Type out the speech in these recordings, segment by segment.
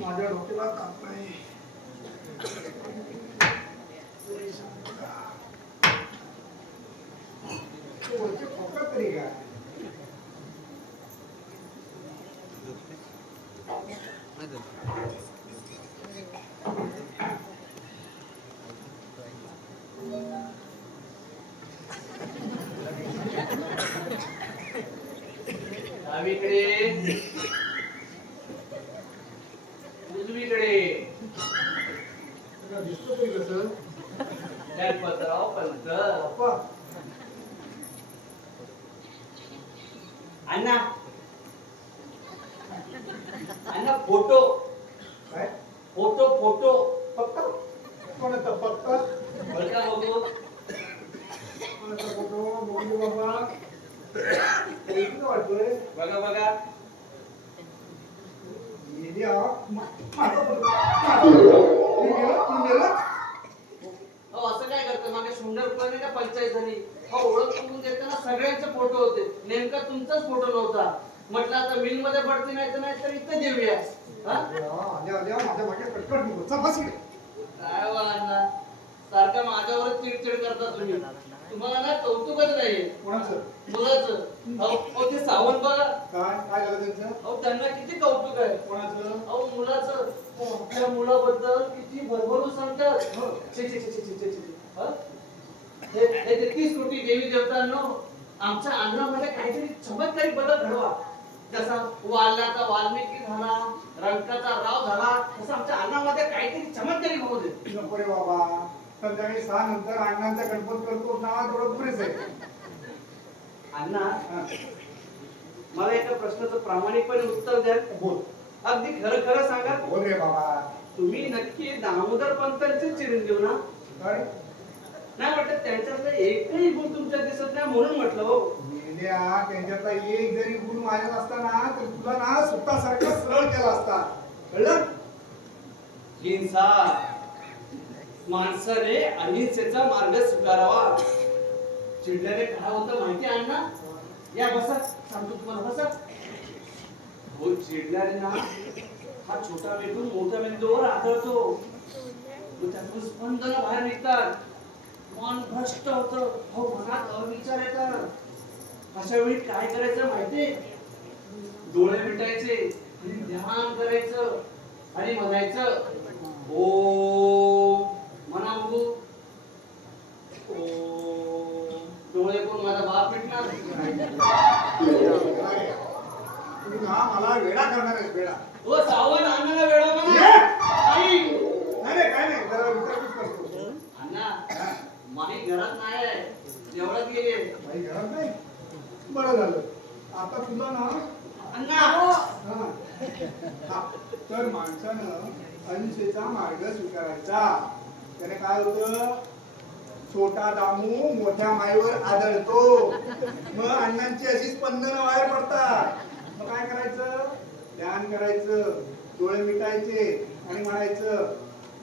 माझ्या डोक्याला ताप आहे. तरी काय उजवीकडे दिसतो तरी कसं गणपतराव पंत अण्णा अण्णा फोटो काय फोटो फोटो पत्ता कोणाचा पत्ता बघा बघू कोणाचा फोटो बघू बाबा वाटतोय बघा बघा असं काय करतं मागे सुंदर का पंचायत झाली ओळख करून देताना सगळ्यांचे फोटो होते नेमका तुमचाच फोटो नव्हता म्हटलं आता मिल मध्ये पडते नाही तर इथं देऊया काय अण्णा सारखा माझ्यावरच चिडचिड करता तुम्ही तुम्हाला ना कौतुकच नाहीये कोणाचं मुलाचं अहो ते सावंत बघा काय झालं त्यांचं अहो त्यांना किती कौतुक आहे कोणाचं अहो मुलाचं आपल्या मुलाबद्दल किती भरभरून सांगतात हे 30 कोटी देवी देवतांनो आमच्या अन्नामध्ये काहीतरी चमत्कारिक बदल घडवा जसा वाल्ल्याचा वाल्मिकी झाला रंकाचा राव झाला तसं आमच्या अन्नामध्ये काहीतरी चमत्कारिक होऊ दे नको रे बाबा संध्याकाळी 6 नंतर अण्णांचा गणपत करतो ना थोडं पुरेच आहे अण्णा मला एका प्रश्नाचं प्रामाणिकपणे उत्तर द्या बोल अगदी खरं खरं सांगा बोल रे बाबा तुम्ही नक्की दामोदर पंतांचे चिरंजीव ना काय नाही वाटत त्यांच्यातलं एकही गुण तुमच्या दिसत नाही म्हणून म्हटलं हो मेल्या त्यांच्यातला एक जरी गुण माझ्यात असताना तर तुला ना स्वतःसारखा सरळ केला असता कळलं हिंसा माणसाने अहिंसेचा मार्ग स्वीकारावा चिडल्याने काय होतं माहिती आहे ना या बसा सांगतो तुम्हाला बसा हो चिडल्याने ना हा छोटा मेंदू मोठ्या मेंदूवर आदळतो त्यातून स्पंदन बाहेर निघतात मन भ्रष्ट होतं हो मनात अविचार येतात अशा वेळी काय करायचं माहिती डोळे मिटायचे आणि ध्यान करायचं आणि म्हणायचं ओ म्हणा बघू ओ डोळे कोण माझा बाप मिटणार तुम्ही हा मला वेडा करणार आहेस वेडा ओ सावंत अण्णाला वेळा म्हणा आई नाही काय नाही जरा विचारपूस करतो अण्णा माही घरात नाही आहे एवढं गेले बाई घरात नाही बरं झालं आता तुला ना अण्णा तर माणसानं अहिंसेचा मार्ग स्वीकारायचा त्याने काय होतं छोटा दामू मोठ्या माईवर आदळतो मग अण्णांची अशी स्पंदनं बाहेर पडतात मग काय करायचं ध्यान करायचं डोळे मिटायचे आणि म्हणायचं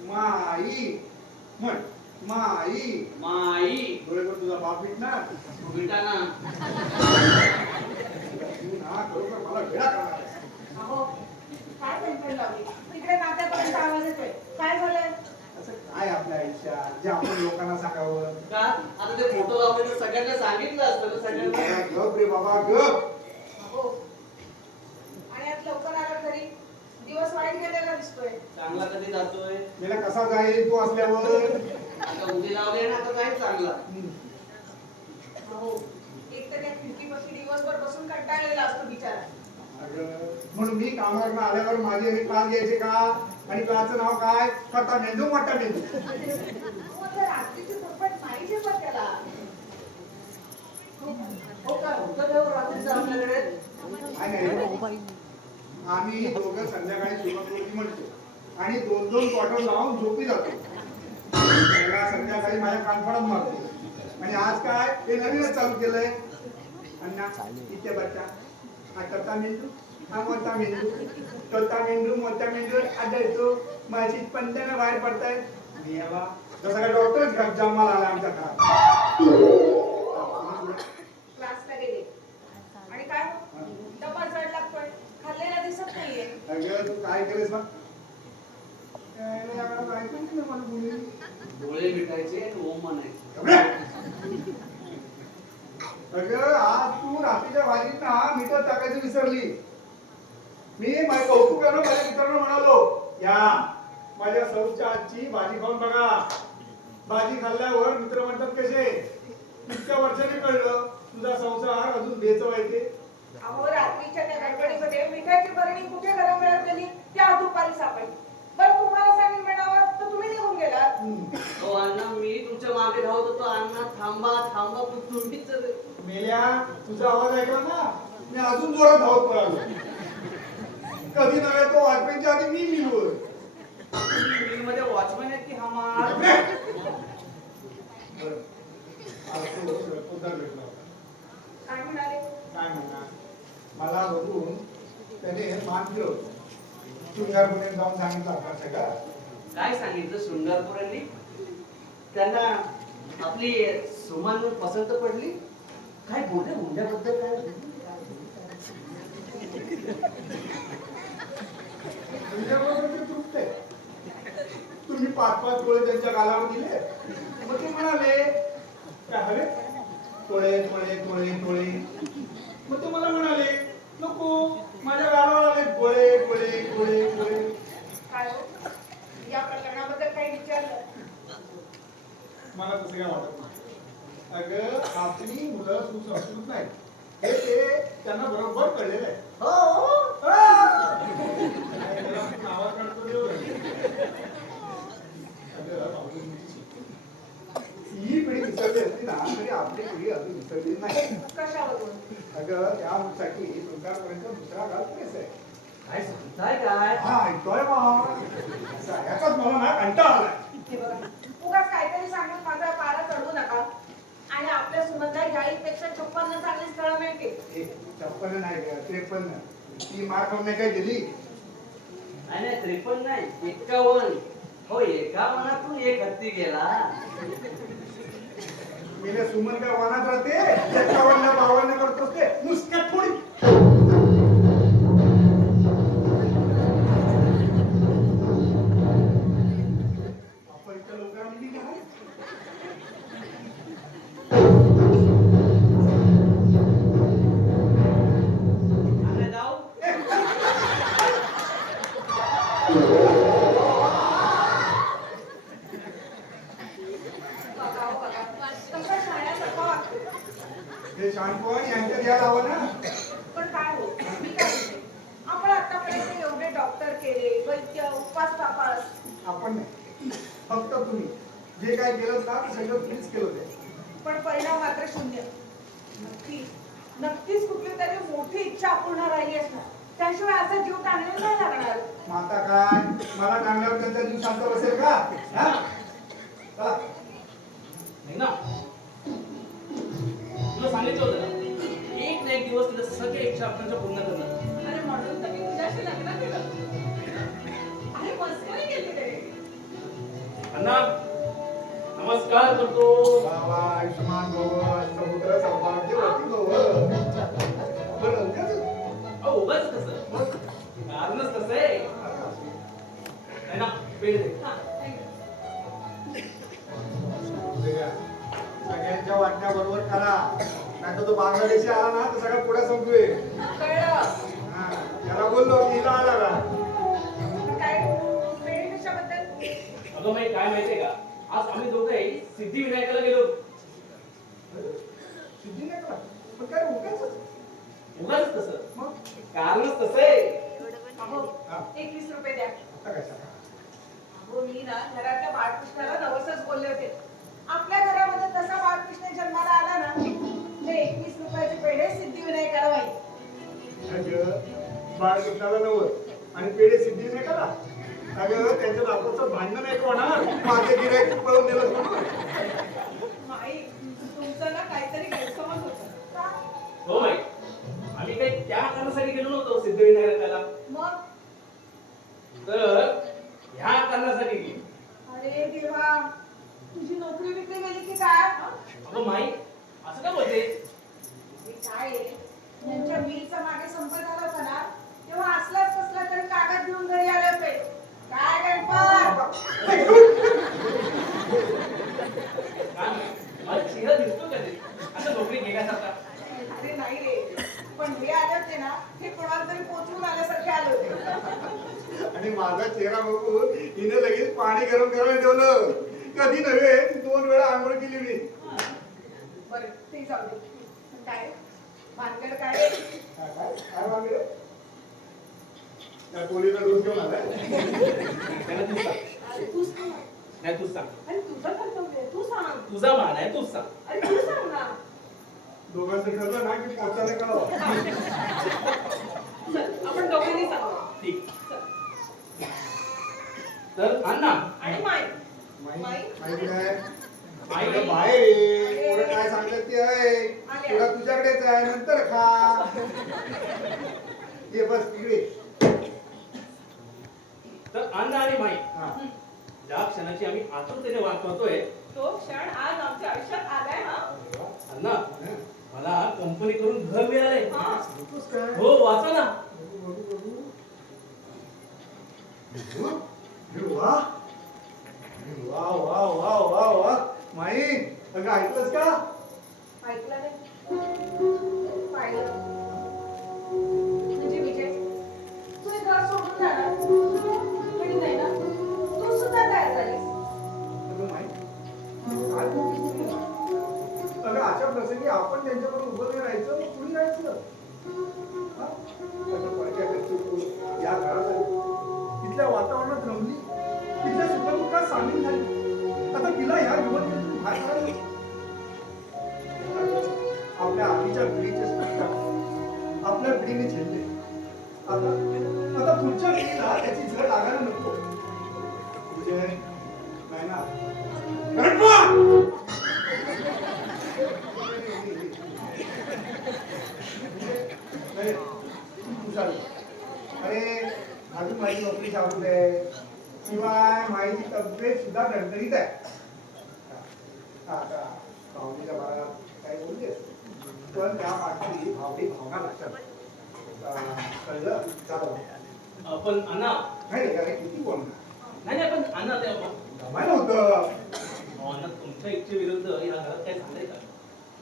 माई म्हण माई माई डोळेवर तुझा बाप मिटणार मिटाना तू ना खरोखर मला वेळा करणार आहेस. अहो, काय टेन्शन लावली? तिकडे नात्यापर्यंत आवाज येतोय. काय झालंय? असं काय आपल्या आयुष्यात जे आपण लोकांना सांगावं का आता ते फोटो लावले तर सगळ्यांना सांगितलं असतं ना सगळ्यांना गप रे बाबा गप अहो, आणि आज लवकर आला घरी. दिवस वाईट गेलेला दिसतोय. चांगला कधी जातोय मेला कसा जाईल तू असल्यावर आता उदी लावले ना आता जाईल चांगला अहो, एक तर त्या खिडकीपाशी दिवसभर बसून कंटाळलेला असतो बिचारा. अगं, म्हणून मी कामावरनं आल्यावर माझे हे क्लास घ्यायचे का? आणि क्लासचं नाव काय? कथा मेंदू मोठा मेंदू. मग तर रात्रीची झोपट नाही झेपत त्याला. हो काय होतं तेव्हा रात्रीचं आपल्याकडे? काय नाही, आम्ही दोघं संध्याकाळी सुरुवात म्हणतो आणि 2-2 क्वार्टर लावून झोपी जातो. त्याला संध्याकाळी माझ्या कानफडात मारतो. आणि आज काय ते नवीनच चालू केलंय. अण्णा इथे बच्चा हा कथा मेंदू, हा मोठा मेंदू. छोटा मेंदू मोठ्या मेंदूवर आढळतो. माझी पंधरा बाहेर पडतायत. मी यावा जसा काय डॉक्टरच जन्माला आला आमच्या घरात. क्लासला गेले आणि काय डबा जड लागतोय, खाल्लेला दिसत नाहीये. अगं तू काय केलंस मग? मला बोलली. डोळे मिटायचे आणि ओम म्हणायचे. अगं आज तू रात्रीच्या भाजीत ना मीटर टाकायची विसरली. मी माझ्या कौतुकानं माझ्या मित्रांना म्हणालो, या माझ्या सौच्या आजची भाजी खाऊन बघा. भाजी खाल्ल्यावर मित्र म्हणतात कसे, इतक्या वर्षाने कळलं तुझा संसार अजून बेचव आहे ते. अहो रात्रीच्या त्या गडबडीमध्ये मिठाची बरणी कुठे गरम वेळात गेली ते आज दुपारी सापडली. बरं तुम्हाला सांगून मिळावं तर तुम्ही निघून गेलात. हो अण्णा, मी तुमच्या मागे धावत होतो. अण्णा थांबा थांबा, तू तुमचीच मेल्या तुझा आवाज ऐकला ना, मी अजून जोरात धावत पळालो. कधी नव्हे तो वॉचमॅनच्या आधी मी मिळवोय. मध्ये वॉचमॅन आहेत की हमार? काय म्हणाले? काय म्हणणार, मला बघून त्याने मान फिरवलं. शृंगारपुणे जाऊन सांगितलं आपण सगळं. काय सांगितलं शृंगारपुरांनी? त्यांना आपली सुमन पसंत पडली? काय बोलले हुंड्याबद्दल? काय तुमच्याबरोबर ते तृप्त आहे. तुम्ही 5-5 तोळे त्यांच्या गालावर दिले. मग ते म्हणाले काय हवे? तोळे तोळे तोळे तोळे. मग ते मला म्हणाले नको, माझ्या गालावर आले गोळे गोळे गोळे गोळे. काय हो? या प्रकरणाबद्दल काही विचारलं? मला तसं काय वाटत नाही. अगं आपली मुलं सुसंस्कृत नाही हे ते त्यांना बरोबर कळलेलं आहे. नावात काढतो देव. ही पिढी विसरली असती ना तरी आपली पिढी अजून विसरली नाही. कशावरून? अगं त्यासाठी तुमच्यापर्यंत दुसरा गाव प्रेस आहे. काय सांगताय काय? हा ऐकतोय बा. याचाच मला ना कंटाळा आलाय. हे बघा, उगाच काहीतरी सांगून माझा पारा चढवू नका. आणि आपल्या सुगंधा घ्याईपेक्षा 56 चांगली स्थळं मिळतील. 56 नाही ग, 53. ती मार खाऊन नाही काय गेली. नाही 53 नाही 51. हो, एका मनातून एक हत्ती गेला. मेले सुमन काय वनात राहते 51-52 करतोस ते मुस्कट थोडी. आपण इतक्या लवकर आली की काय? आम्ही जाऊ. बघा हो बघा, कसं शाळेसारखं वागतो. हे शहाणपण यांच्यात यायला हवं ना. पण काय हो, मी काय म्हणते, आपण आतापर्यंत एवढे डॉक्टर केले, वैद्य, उपास तापास. आपण नाही, फक्त तुम्ही जे काय केलं ना ते सगळं तुम्हीच केलं ते. पण परिणाम मात्र शून्य. नक्कीच कुठली तरी मोठी इच्छा अपूर्ण राहिली असणार. त्याशिवाय असा जीव टाळण्याला नाही लागणार. माता काय मला टांगल्यावर त्यांचा जीव शांत बसेल का? हा? चला. नाही ना, तुला सांगितलं होतं ना, एक ना एक दिवस तिला सगळे इच्छा आकांक्षा पूर्ण करणार. अरे म्हणून तर मी तुझ्याशी लग्न केलं. अरे मस्करी केली रे. अण्णा नमस्कार करतो. बाबा आयुष्यमान भव समुद्र सौभाग्यवती भव. बरं उगाच अहो उगाच कसं, कारणच कसं आहे. नाही ना, पेढे दे. हा, thank you. सगळ्यांच्या वाटण्याबरोबर करा, नाही तो बांगलादेशी आला ना तर सगळ्या पुढे संपवे. कळलं. त्याला बोललो की हिला आला का? काय पेढे कशाबद्दल? अगं माहिती काय माहितीये का, आज आम्ही दोघे सिद्धिविनायकाला गेलो. सिद्धिविनायकला? पण काय उगाच उगाच कसं, मग कारणच तसं आहे. अहो, हा. 21 रुपये द्या. आता कशाला? अहो, मी ना घरातल्या बाळकृष्णाला नवसच बोलले होते. आपल्या घरामध्ये तसा बाळकृष्ण जन्माला आला ना, ते 21 रुपयाचे पेढे सिद्धिविनायकाला माहिती. अगं बाळकृष्णाला नवस आणि पेढे सिद्धी नाही करा. अगं त्यांच्या बापाचं भांडण नाही का होणार? माझे गिऱ्हाईक पळून दिलं म्हणून. माई, तुमचं ना काहीतरी गैरसमज होता. का? होय, आम्ही काही त्या कारणासाठी गेलो नव्हतो सिद्धिविनायकाला, मग तर ह्या कारणासाठी गेलो. अरे देवा, तुझी नोकरी विकली गेली की काय? अगं माई, असं का बोलते? हे काय आहे? यांच्या मिलचा मागे संप झाला होता ना, तेव्हा असलाच कसला तरी कागद घेऊन घरी आले होते. काय गणपत? काय? माझा चेहरा दिसतो का ते असं नोकरी गेल्यासारखा? अरे नाही रे, पण हे आले होते ना, हे कोणाला तरी पोचवून आल्यासारखे आले होते. आणि माझा चेहरा बघून हिने लगेच पाणी गरम करायला ठेवलं. कधी नव्हे 2 वेळा आंघोळ केली मी. बरं, ते जाऊ दे. काय भानगड काय? काय मागे त्या पोलीला डोस घेऊन आलाय. त्याला तू सांग. अरे तूच सांग. नाही तूच सांग. अरे तुझं कर्तव्य आहे, तू सांग. तुझा मान आहे, तूच सांग. अरे तू सांग ना. दोघांचं ठरलं ना की पोचायला कळवा. चल, आपण दोघांनी सांगू. ठीक. चल. तर अण्णा आणि माई. माहिती काय आई. अगं बाहेर ये. पुढे काय सांगतात ते आहे. तुला तुझ्याकडेच आहे, नंतर खा. ये बस इकडे. तर अण्णा आणि माई हा. ज्या क्षणाची आम्ही आतुरतेने वाट पाहतोय, तो क्षण आज आमच्या आयुष्यात आलाय हा. अण्णा मला कंपनी करून घर मिळालंय. हा. सांगतोस काय? हो, वाचा ना. बघू, बघू, बघू. बघू. अरे वा. अरे वा वा वा वा वा. माई अगं ऐकलंस का? ऐकलं नाही. पाहिलं. म्हणजे विजय, तू हे घर सोडून जाणार? पण नाही ना, तू सुद्धा तयार झालीस. अगं माई काय बोलतेस तू? अगं अशा प्रसंगी आपण त्यांच्याबरोबर उभं नाही राहायचं, मग कुणी राहायचं? हा? अगं परक्या घरची पोर या घरात आली. तिथल्या वातावरणात रमली, तिथल्या सुखदुःखात सामील झाली. आता तिला ह्या युवतीतून बाहेर काढायचं. आपल्या आधीच्या पिढीचे संस्कार आपल्या पिढीने झेलले. आता आता पुढच्या पिढीला त्याची झळ लागायला नको. विजय नाही ना. गणपत! नाही, तू चाल. अरे अजून माझी नोकरी चालू आहे. शिवाय माझी तब्येत सुद्धा दणदणीत आहे. आता भावनेच्या बाळात काही बोलतेस, पण त्या मागची भावनिक भावना लक्षात कळलं? चालू पण अण्णा नाही अरे किती बोलणार नाही पण अण्णा ते जमायला होतं. अण्णा तुमच्या इच्छेविरुद्ध या घरात काय झालंय का?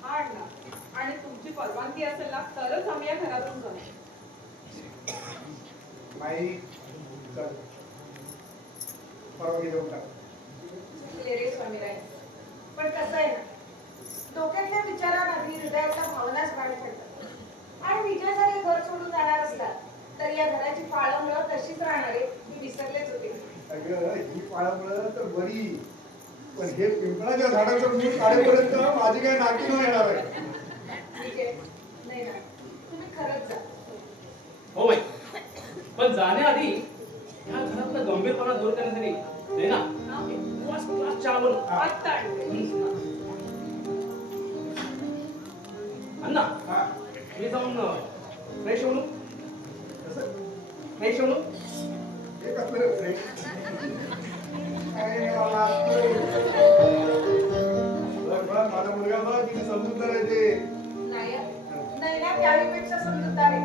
हा अण्णा, आणि तुमची परवानगी असेल ना तरच आम्ही या घरातून जाऊ. माई चल परवानगी देऊन टाक. चुकले रे स्वामीराय. पण कसं आहे ना, डोक्यातल्या विचारांआधी हृदयातल्या भावनाच बाहेर पडतात. आणि विजय जर हे घर सोडून जाणार असला तर या घराची पाळंमुळं तशीच राहणार आहे ही विसरलेच होते. अगं ही पाळंमुळं तर बरी, पण हे पिंपळाच्या झाडाचं मूळ काढेपर्यंत माझी काही नाकी न येणार आहे. विजय, नाही ना, तुम्ही खरंच जा. हो माई, पण जाण्याआधी या घरातला गंभीरपणा दूर करण्यासाठी नाही ना फर्स्ट क्लास चहा बनव. आत्ता आणते. अण्णा हा मी जाऊन फ्रेश होऊन कसं फ्रेश होऊन हे कसलं फ्रेश? काय मला बघ माझा मुलगा बघ किती समजूतदार आहे ते. नाही नाही ना, त्यावेळीपेक्षा समजूतदार आहे.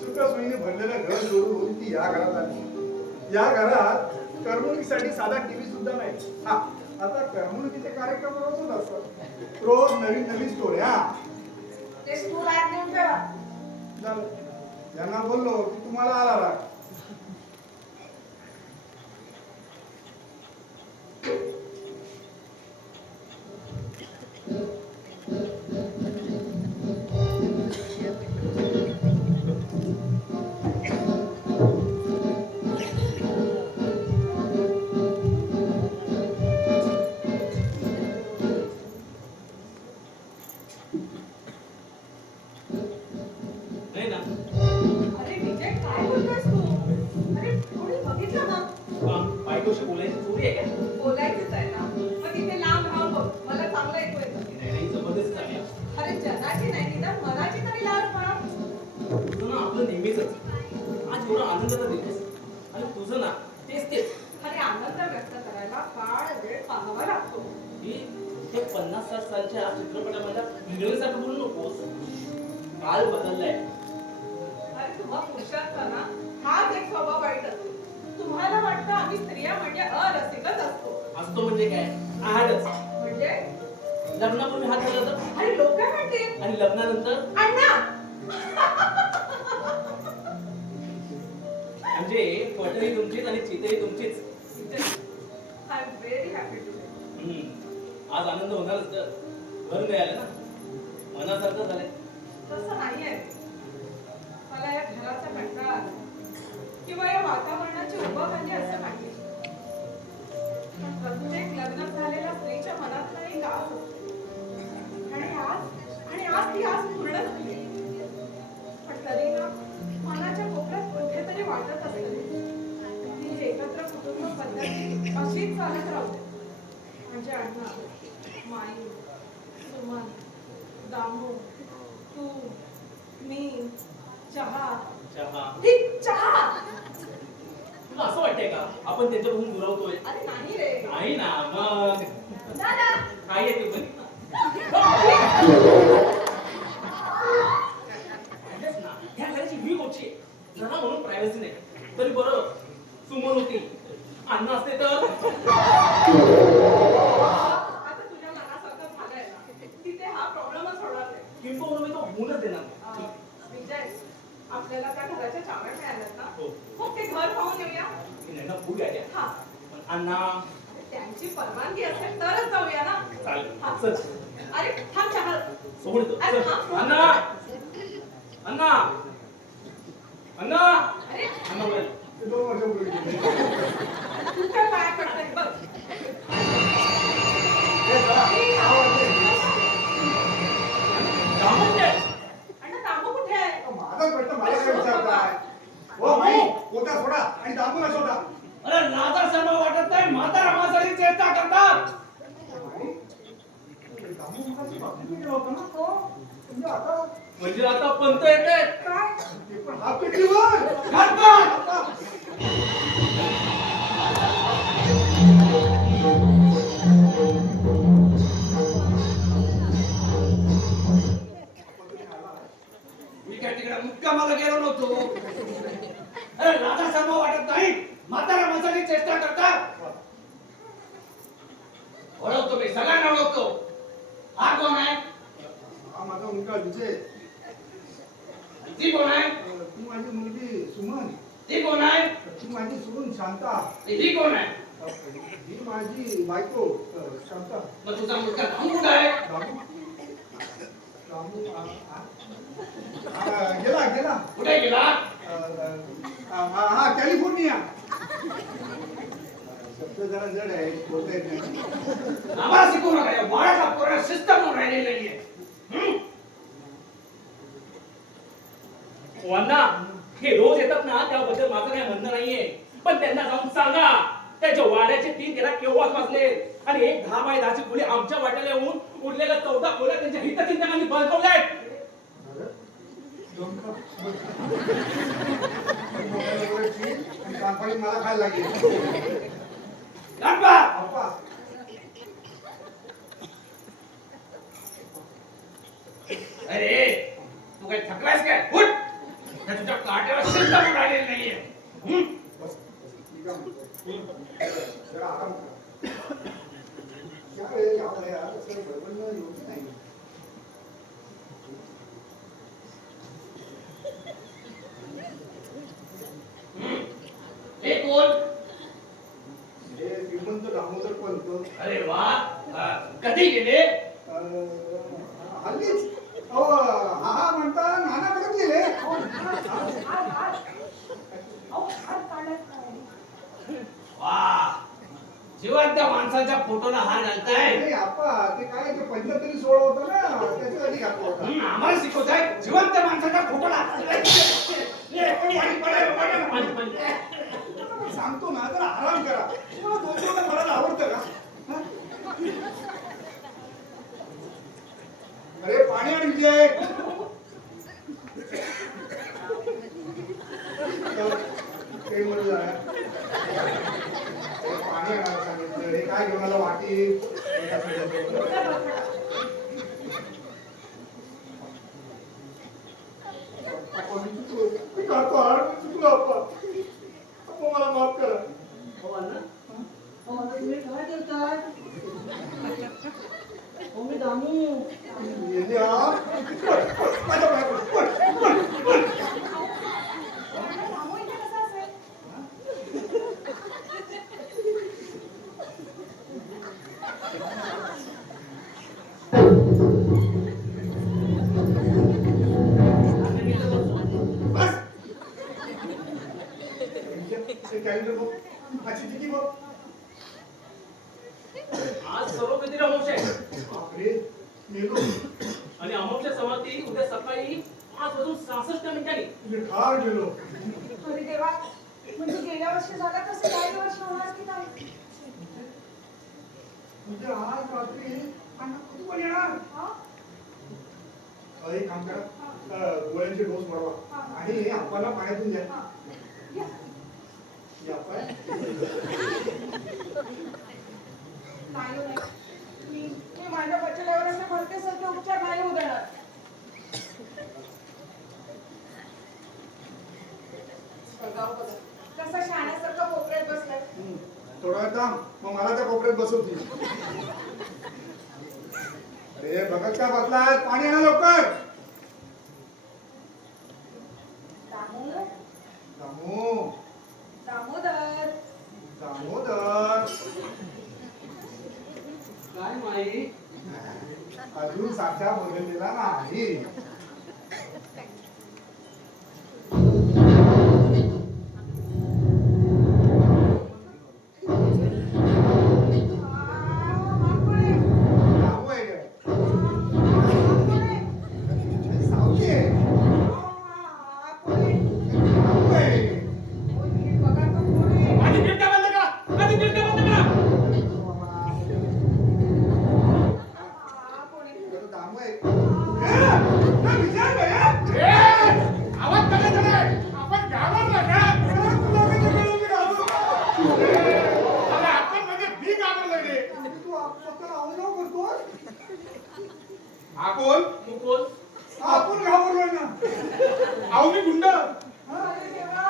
सुखसोयीने भरलेलं घर सोडून ती या घरात आली. या घरात करमणुकीसाठी साधा टीव्ही सुद्धा नाही. हा आता करमणुकीचे कार्यक्रम रोजच असतात. रोज नवीन नवीन स्टोऱ्या. ते तू बाहेर नेऊन ठेवा. झालं. यांना बोललो की तुम्हाला आला राग. नाही ना? अरे विजय काय बोलतोयस तू? अरे थोडी बघितलं ना. बायकोशी बोलायची चोरी आहे का? बोलायचंच आहे ना. मग तिथे लांब राहून बघ. मला चांगलं ऐकू येतं. नाही नाही, जबरदस्त झाली. अरे जगाची नाही निदान मनाची तरी लाज पडा. तुझं ना आपलं नेहमीच आज एवढा आनंदाचा दिवस आणि तुझं ना तेच तेच अरे आनंद व्यक्त करायला फार वेळ पाहावा लागतो. की ते 50-60 सालच्या चित्रपटामधल्या हिरोईनसारखं बोलू नकोस. काल बदललाय. अरे तुम्हा पुरुषांचा ना हाच एक स्वभाव वाईट असतो. तुम्हाला वाटतं आम्ही स्त्रिया म्हणजे अरसिकच असतो म्हणजे काय? आहारच. म्हणजे लग्नापूर्वी हात धरला तर अरे लोक काय म्हणतील आणि लग्नानंतर अण्णा. म्हणजे पटही तुमचीच आणि चितही तुमचीच. I am very happy to. आज आनंद होणारच तर. घर मिळालं ना, मनासारखं झालंय. तसं नाही आहे. मला या घराचा कंटाळा आला किंवा या वातावरणाची उभाखाली असं नाही. पण प्रत्येक लग्न झालेल्या स्त्रीच्या मनात नाही गाज असते. आणि आज ती आज पूर्ण झाली. पण तरी ना मनाच्या कोपऱ्यात कुठेतरी वाटत असते की एकत्र कुटुंब पद्धती अशीच चालत राहू दे. म्हणजे अण्णा, माई, सुमन, दामू, तू, मी, चहा. ठीक चहा. तुला असं वाटतंय का आपण त्याच्यापासून दुरावतोय? अरे नाही रे. नाही ना. मग दादा काय येते पण ह्या घराची व्ही होची जरा म्हणून प्रायव्हसी नाही. तरी बरं सुमन होती, अण्णा असते तर. आता तुझ्या मनासारखं झालंय ना तिथे हा प्रॉब्लेमच होणार नाही. किंबहुना मी तो होऊनच देणार नाही. विजय आपल्याला त्या घराच्या चाव्या मिळाल्यात ना. हो. मग ते घर पाहून येऊया. की नाही ना भूक आहे. हा पण अण्णा त्यांची परवानगी असेल तरच जाऊया ना. चालेल. हा. चल अरे थांब चहा. सोड दे. अरे चल. हा. अण्णा अण्णा अण्णा अरे अण्णा बोल. ते 2 वर्षापूर्वी गेले. तू काय पाया पडतोय बघ. हे चला, आवडते. दामू कुठे आहे? अण्णा दामू कुठे आहे? माझा प्रश्न मला काय विचारताय? हो माई, पोटा सोडा आणि दाबूला सोडा. अरे लाजा सर्व वाटत नाही. म्हातारा माणसाची चेष्टा करतात. माई, दाबू मगाशी बाथरूमला गेला होता ना तो. म्हणजे आता पंत येते काय? ते पण हाफ पेटीवर. मी काय तिकडे मुक्कामाला गेलो नव्हतो. अरे राजा सर्व वाटत नाही. म्हातारा माणसाची चेष्टा करतात. ओळखतो मी, सगळ्यांना ओळखतो. हा कोण आहे? हा माझा मुलगा विजय. ती कोण आहे? ती माझी मुलगी सुमन. ती कोण आहे? ती माझी सून शांता. ही कोण आहे? ही माझी बायको शांता. मग तुझा मुलगा दामू कुठं आहे? दामू गेला गेला. कुठे गेला? हा कॅलिफोर्निया. शब्द जरा जड आहे, बोलता येत नाही. आम्हाला शिकवू नका. या बाळाचा पोरा शिस्त म्हणून राहिलेली नाहीये. वंदा हे रोज येतात ना, त्याबद्दल माझं काही म्हणणं नाहीये. पण त्यांना जाऊन सांगा त्याच्या वाड्याचे 3 त्याला केव्हाच वाजले आणि 1 10 बाय 10 ची खोली आमच्या वाट्याला येऊन उरलेल्या 14 खोल्या त्यांच्या हितचिंतकांनी बळकवल्यात. कानफाडी मला खायला लागेल. गणपा! अरे तू काय थकलायस काय? उठ. त्या तुझ्या काट्यावर शिस्त म्हणून राहिलेली नाहीये. बस, मी काय म्हणतो, जरा आराम करा. या वेळेला आपल्याला असं बडबडणं योग्य नाही. हे कोण? हे श्रीमंत दामोदर पंत. अरे वा. कधी गेले? हल्लीच. अहो, हा म्हणता नाना बघत गेले. वा. जिवंत माणसाच्या फोटोला हार घालताय. नाही, आपा ते काय ते 75-16 होतं ना, त्याच्यासाठी सांगतो ना तर आराम करा. तुम्हाला दोन दोन करायला आवडतं का? हा? अरे पाणी आण विजय. ते म्हणलं पाणी आणायला सांगितलं. हे काय घेऊन आला वाटी? मला माफ करा. हो अण्णा हो अण्णा तुम्ही काय करताय हो मी दामू रामू इथे कसा असेल? आज सर्वगतीला अमावश आहे बापरे, मेलो. आणि अमावस्या समाप्ती उद्या सकाळी 5:66 मी फार गेलो. अरे देवा, म्हणजे गेल्या वर्षी झालं तसं काही वर्ष होणार की नाही? म्हणजे आज रात्री अण्णा कधी पण येणार? हा? एक काम करा, गोळ्यांचे डोस वाढवा आणि आपल्याला पाण्यातून द्या. हा. या. या पाय. नाही हो, नाही. मी माझ्या बचल्यावर असे भलतेसारखे उपचार नाही होऊ देणार. बघावं बघा. कसं शाण्यासारखं कोपऱ्यात बसलाय. थोडा वेळ थांब, मग मला त्या कोपऱ्यात बसवतील. अरे बघत का बसलाय? पाणी आणा लवकर. दामू, दामू, दामोदर. दामोदर. काय माई अजून साठा बदललेला नाही. दामू आहे काय? सावली आहे. दामू आहे. आधी गिरट्या बंद करा आधी गिरट्या बंद करा दामू आहे. ए, विजय भैया. आवाज करायचा नाही आपण घाबरलो ना अरे आपण म्हणजे मी घाबरलो रे तू स्वतःला अवजाव करतोय. हा कोण तू कोण आपण घाबरलोय ना. अहो मी गुंड अरे देवा,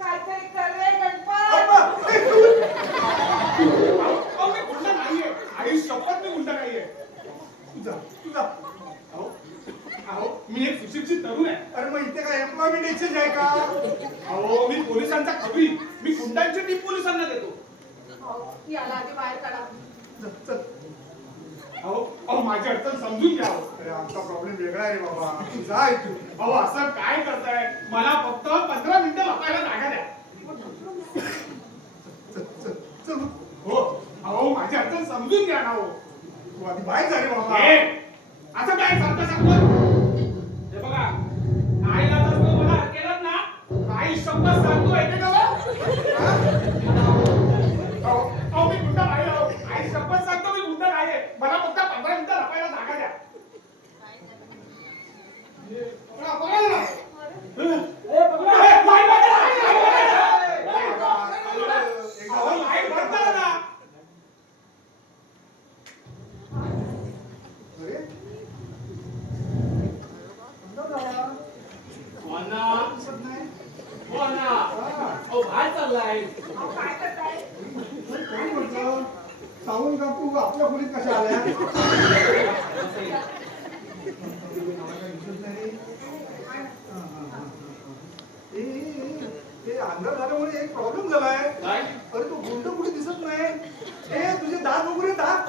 काहीतरी कर रे गणपत. अहो मी गुंड नाहीये आई शपथ मी गुंड नाहीये तुझा तुझा. अहो मी एक सुशिक्षित तरुण आहे अरे मग इथे काय एम्प्लॉयमेंट एक्सचेंज आहे का? अहो मी पोलिसांचा खबरी मी गुंडांची टीप पोलिसांना देतो हो, याला आधी बाहेर काढा. चल चल. अहो माझी अडचण समजून घ्या अहो. अरे आमचा प्रॉब्लेम वेगळा आहे रे बाबा. तू जा इथून. अहो असं काय करताय मला फक्त 15 मिनिटं लपायला जागा द्या चल चल चल. हो अहो माझी अडचण समजून घ्या ना हो तू आधी बाहेर जा रे बाबा. ए, असं काय सांगता सांगतो हे बघा आईला जर तो मला केलं ना आई शब्द सांगतो ऐके का अहो मी गुंडा नाही अहो आई शब्द सांगतो मी गुंडा नाहीये मला फक्त 15 मिनिटं लपायला जागा द्या पकडा ना. ए, पकडा. ए, लाईट बंद करा. अहो, लाईट बंद करा ना. अरे अंदर जा. हो अण्णा दिसत नाही. हो अण्णा अहो बाहेर चाललाय अहो, काय करताय? कोण म्हटलं? सावून काकू आपल्या खोलीत कशा आल्या? दिसत नाही. ते अंधार झाल्यामुळे एक प्रॉब्लेम झालाय. काय अरे तो गुंड कुठे दिसत नाही. ए तुझे दात बघू रे दात.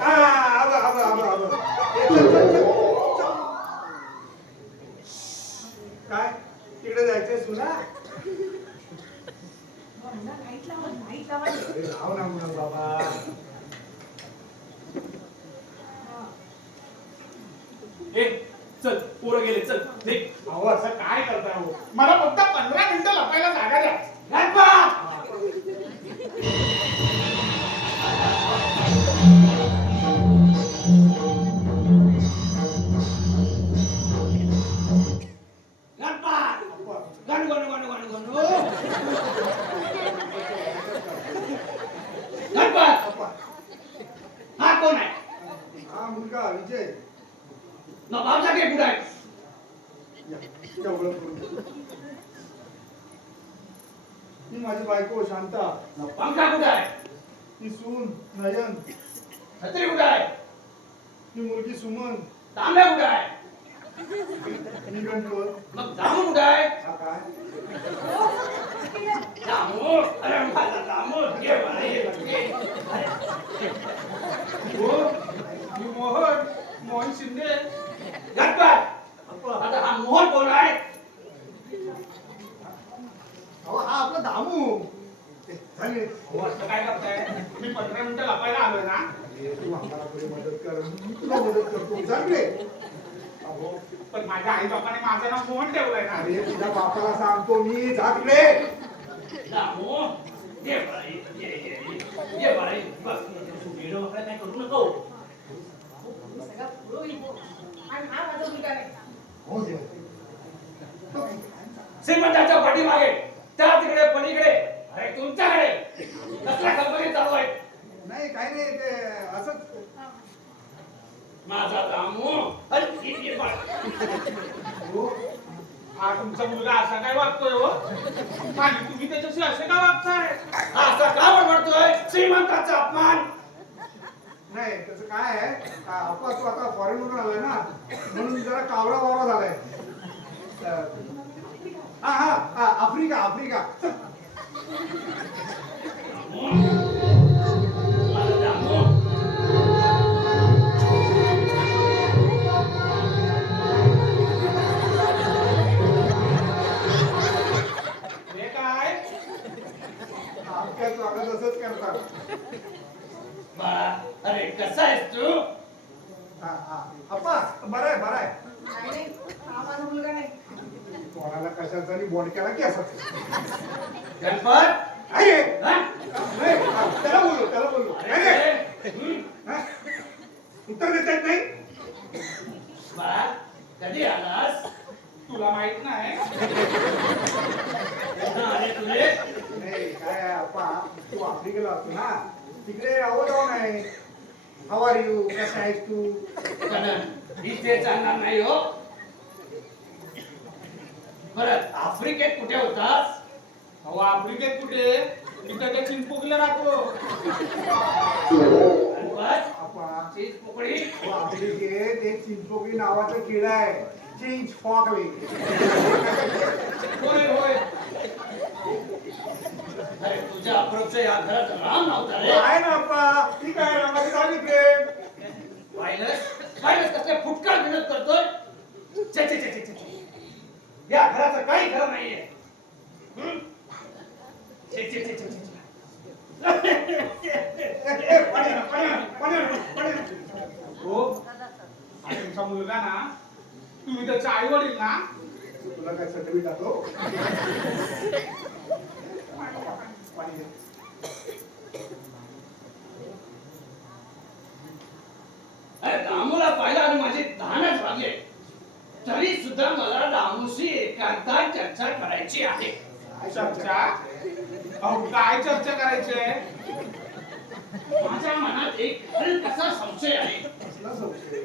आबा आबा आबा आबा. चल चल चल. काय तिकडे जायचंय सुना? लाईट लावा, लाईट लावा. अरे राव ना म्हणून बाबा. ए चल पोरं गेले चल निघ. अहो असं काय करताय हो मला फक्त 15 मिनिटं लपायला जागा द्या गणपत गणपत गणू गणू गणू गणू गणू गणपत हा कोण आहे हा मुलगा विजय ना बाबा के कुठे आहे या, तिच्या ओळख करून दे. ही माझी बायको शांता, ना पंखा कुठे आहे ही सून नयन, छत्री कुठे आहे ही मुलगी सुमन, तांब्या कुठे आहे ही गणपत. मग जामू कुठे आहे हा काय जामू अरे माझा जामू ये बाई, ये. हो मी मोहन मोहन शिंदे. गणपत अप्पा, आता हा मोहन कोण आहे अहो, हा आपला दामू. झाले. हो असं काय करताय मी 15 मिनिटं लपायला आलोय ना. अरे, तू आम्हाला थोडी मदत कर, मी तुला मदत करतो. झाले. अहो पण माझ्या आई बापाने माझं नाव मोहन ठेवलंय ना. अरे तुझ्या बापाला सांगतो मी, जा तिकडे. जामू ये बाई, ये बाई बस व्हिडिओ वगैरे काय करू नको सगळा पुरोहित. आणि हा माझा मुलगा नाही. हो दे. तो काय? श्रीमंताच्या पाठीमागे त्या तिकडे पलीकडे अरे तुमच्याकडे कसल्या कंपनी चालू आहे नाही काही नाही ते असंच. माझा दामू अरे ये बाई. हो. हा तुमचा मुलगा असा काय वागतोय हो आणि तुम्ही त्याच्याशी असे का वागताय. हा असा का बडबडतोय श्रीमंताचा अपमान नाही त्याचं काय आहे आपला तू आता फॉरेन वरून आलाय ना म्हणून जरा कावळा वावळा झालाय. हा हा हा आफ्रिका आफ्रिका. माझा दामू हे काय आमच्या स्वागत असंच करतात. बाळा अरे कसा आहेस तू हा हा अप्पा बरं आहे बरं आहे. नाही नाही, हा माझा मुलगा नाही. कोणाला कशाचा आणि बोंडक्याला की असं गणपत आहे. हा? नाही, त्याला बोललो त्याला बोललो. नाही, नाही. हम्म. हा? उत्तर देता येत नाही. बाळा कधी आलास तुला माहित नाही. पुन्हा आले तुले नाही काय आहे अप्पा तू आफ्रिकेला असतो ना तिकडे आवाज आहे. हाऊ आर यू कसा आहेस तू. इथे चालणार नाही हो परत आफ्रिकेत कुठे होतास अहो आफ्रिकेत कुठे मी तर त्या चिंचपोकला राहतो. गणपत अप्पा चीज पोकळी हो, आफ्रिकेत एक चिंचपोकळी नावाचं किडा आहे. चिंच फॉकली. होय होय अरे तुझ्या अप्रोच या घरात राम नव्हता रे आहे ना अप्पा ठीक आहे रंगाची झाली प्रेम. पाहिलंस पाहिलंस कसले फुटकाळ विनोद करतोय छे छे छे छे छे. या घराचं काही खरं नाहीये हं? छे छे छे छे छे. पाणी आण, पाणी आण, पाणी आण, पाणी आण. हो आणि तुमचा मुलगा ना तुम्ही त्याचे आई वडील ना. तुला काय सटवी टाकतो. पाणी दे. अरे दामूला पाहिलं आणि माझे धानच वागले तरी सुद्धा मला दामूशी एकांतात चर्चा करायची आहे काय चर्चा अहो काय चर्चा करायची आहे. माझ्या मनात एक हलकासा संशय आहे कसला संशय.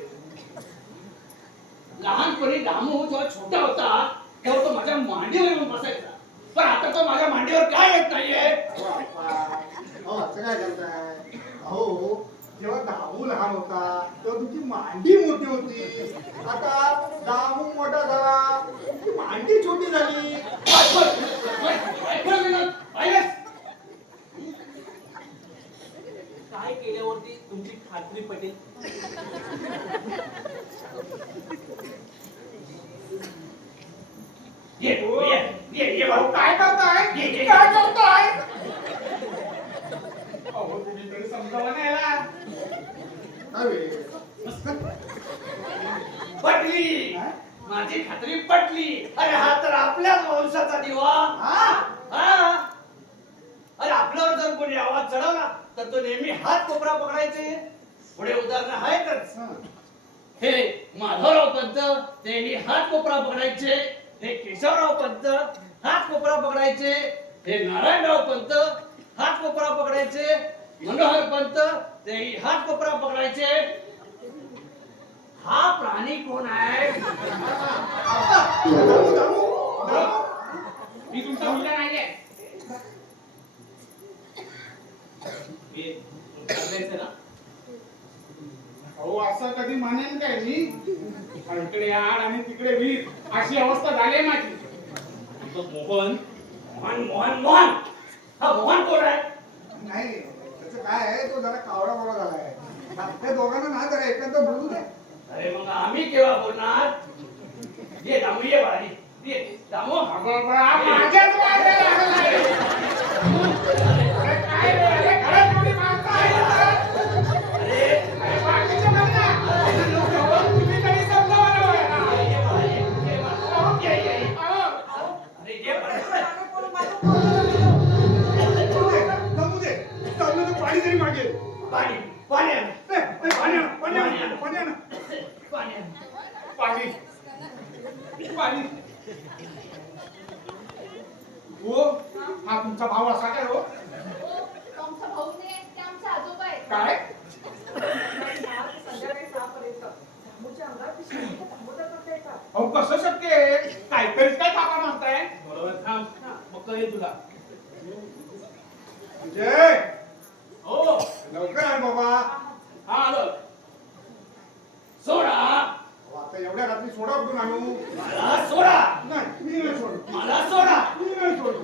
लहानपणी दामू जेव्हा छोटा होता तेव्हा तो माझ्या मांडीवर येऊन बसायचा पण आता तो माझ्या मांडीवर काय येत नाहीये अहो, अप्पा, अहो, असं काय करताय. अहो जेव्हा दामू लहान होता तेव्हा तुमची मांडी मोठी होती. आता दामू मोठा झाला तुमची मांडी छोटी झाली. पाहिलंस काय केल्यावरती तुमची खात्री पटेल. ये ये अहो भाऊ काय करताय ये, ये. काय करताय. अहो तुम्ही तरी समजावं नाही याला. अरे पटली हा? माझी खात्री पटली अरे हा तर आपल्याच वंशाचा दिवा हा? हा आपल्यावर जर कोणी आवाज चढवला तर तो नेहमी हात कोपरा पकडायचे. पुढे उदाहरण आहेतच. हे माधवराव पंत त्यांनी हात कोपरा पकडायचे. हे केशवराव पंत हात कोपरा पकडायचे. हे नारायणराव पंत हात कोपरा पकडायचे. मनोहर पंत तेही हात कोपरा पकडायचे. हा प्राणी कोण आहे? दामू, दामू, दामू. मी तुमचा मुलगा नाहीये. मी सांगायचं ना, अहो असं कधी म्हणेन काय मी? इकडे आड आणि तिकडे वीर अशी अवस्था झाली आहे माझी. तो मोहन मोहन मोहन मोहन हा मोहन कोण आहे? नाही त्याचं काय आहे, तो जरा कावळा मोडा झालाय. त्या दोघांना ना जरा एकत्र बोलू दे. अरे मग आम्ही केव्हा बोलणार? ये दामू ये बाळा ये दामू. अगं बा, माझ्याच मागे लागलाय. अरे काय रे, अरे खरंच कोणी माणसं आहेत? अरे बाकीचे म्हणा. तुम्ही तरी समजा मला बघा. ये बाळा ये बाळा. ये. अहो, अरे ये बाळा. जमू दे. चाललं तर पाणी तरी मागेल. पाणी पाणी आण. पाणी आण, पाणी आण, पाणी आण. पाणी आण. पाणी पाणी. हो हा तुमचा भाऊ असा काय हो? आमचा भाऊ नाही, ते आमचे आजोबा आहेत. काय? संध्याकाळी 6 पर्यंत दामूच्या अंगावर ती शिंदे दामोदर करता येतात. अहो कसं शक्य आहे? काहीतरीच काय काका म्हणताय? बरोबर थांब. मग कळेल तुला. जय हो लवकर आण बाबा. हा आलो. सोडा आता एवढ्या रात्री सोडा कुठून आणू? मला सोडा. नाही मी नाही सोडू. मला सोडा. मी नाही सोडू.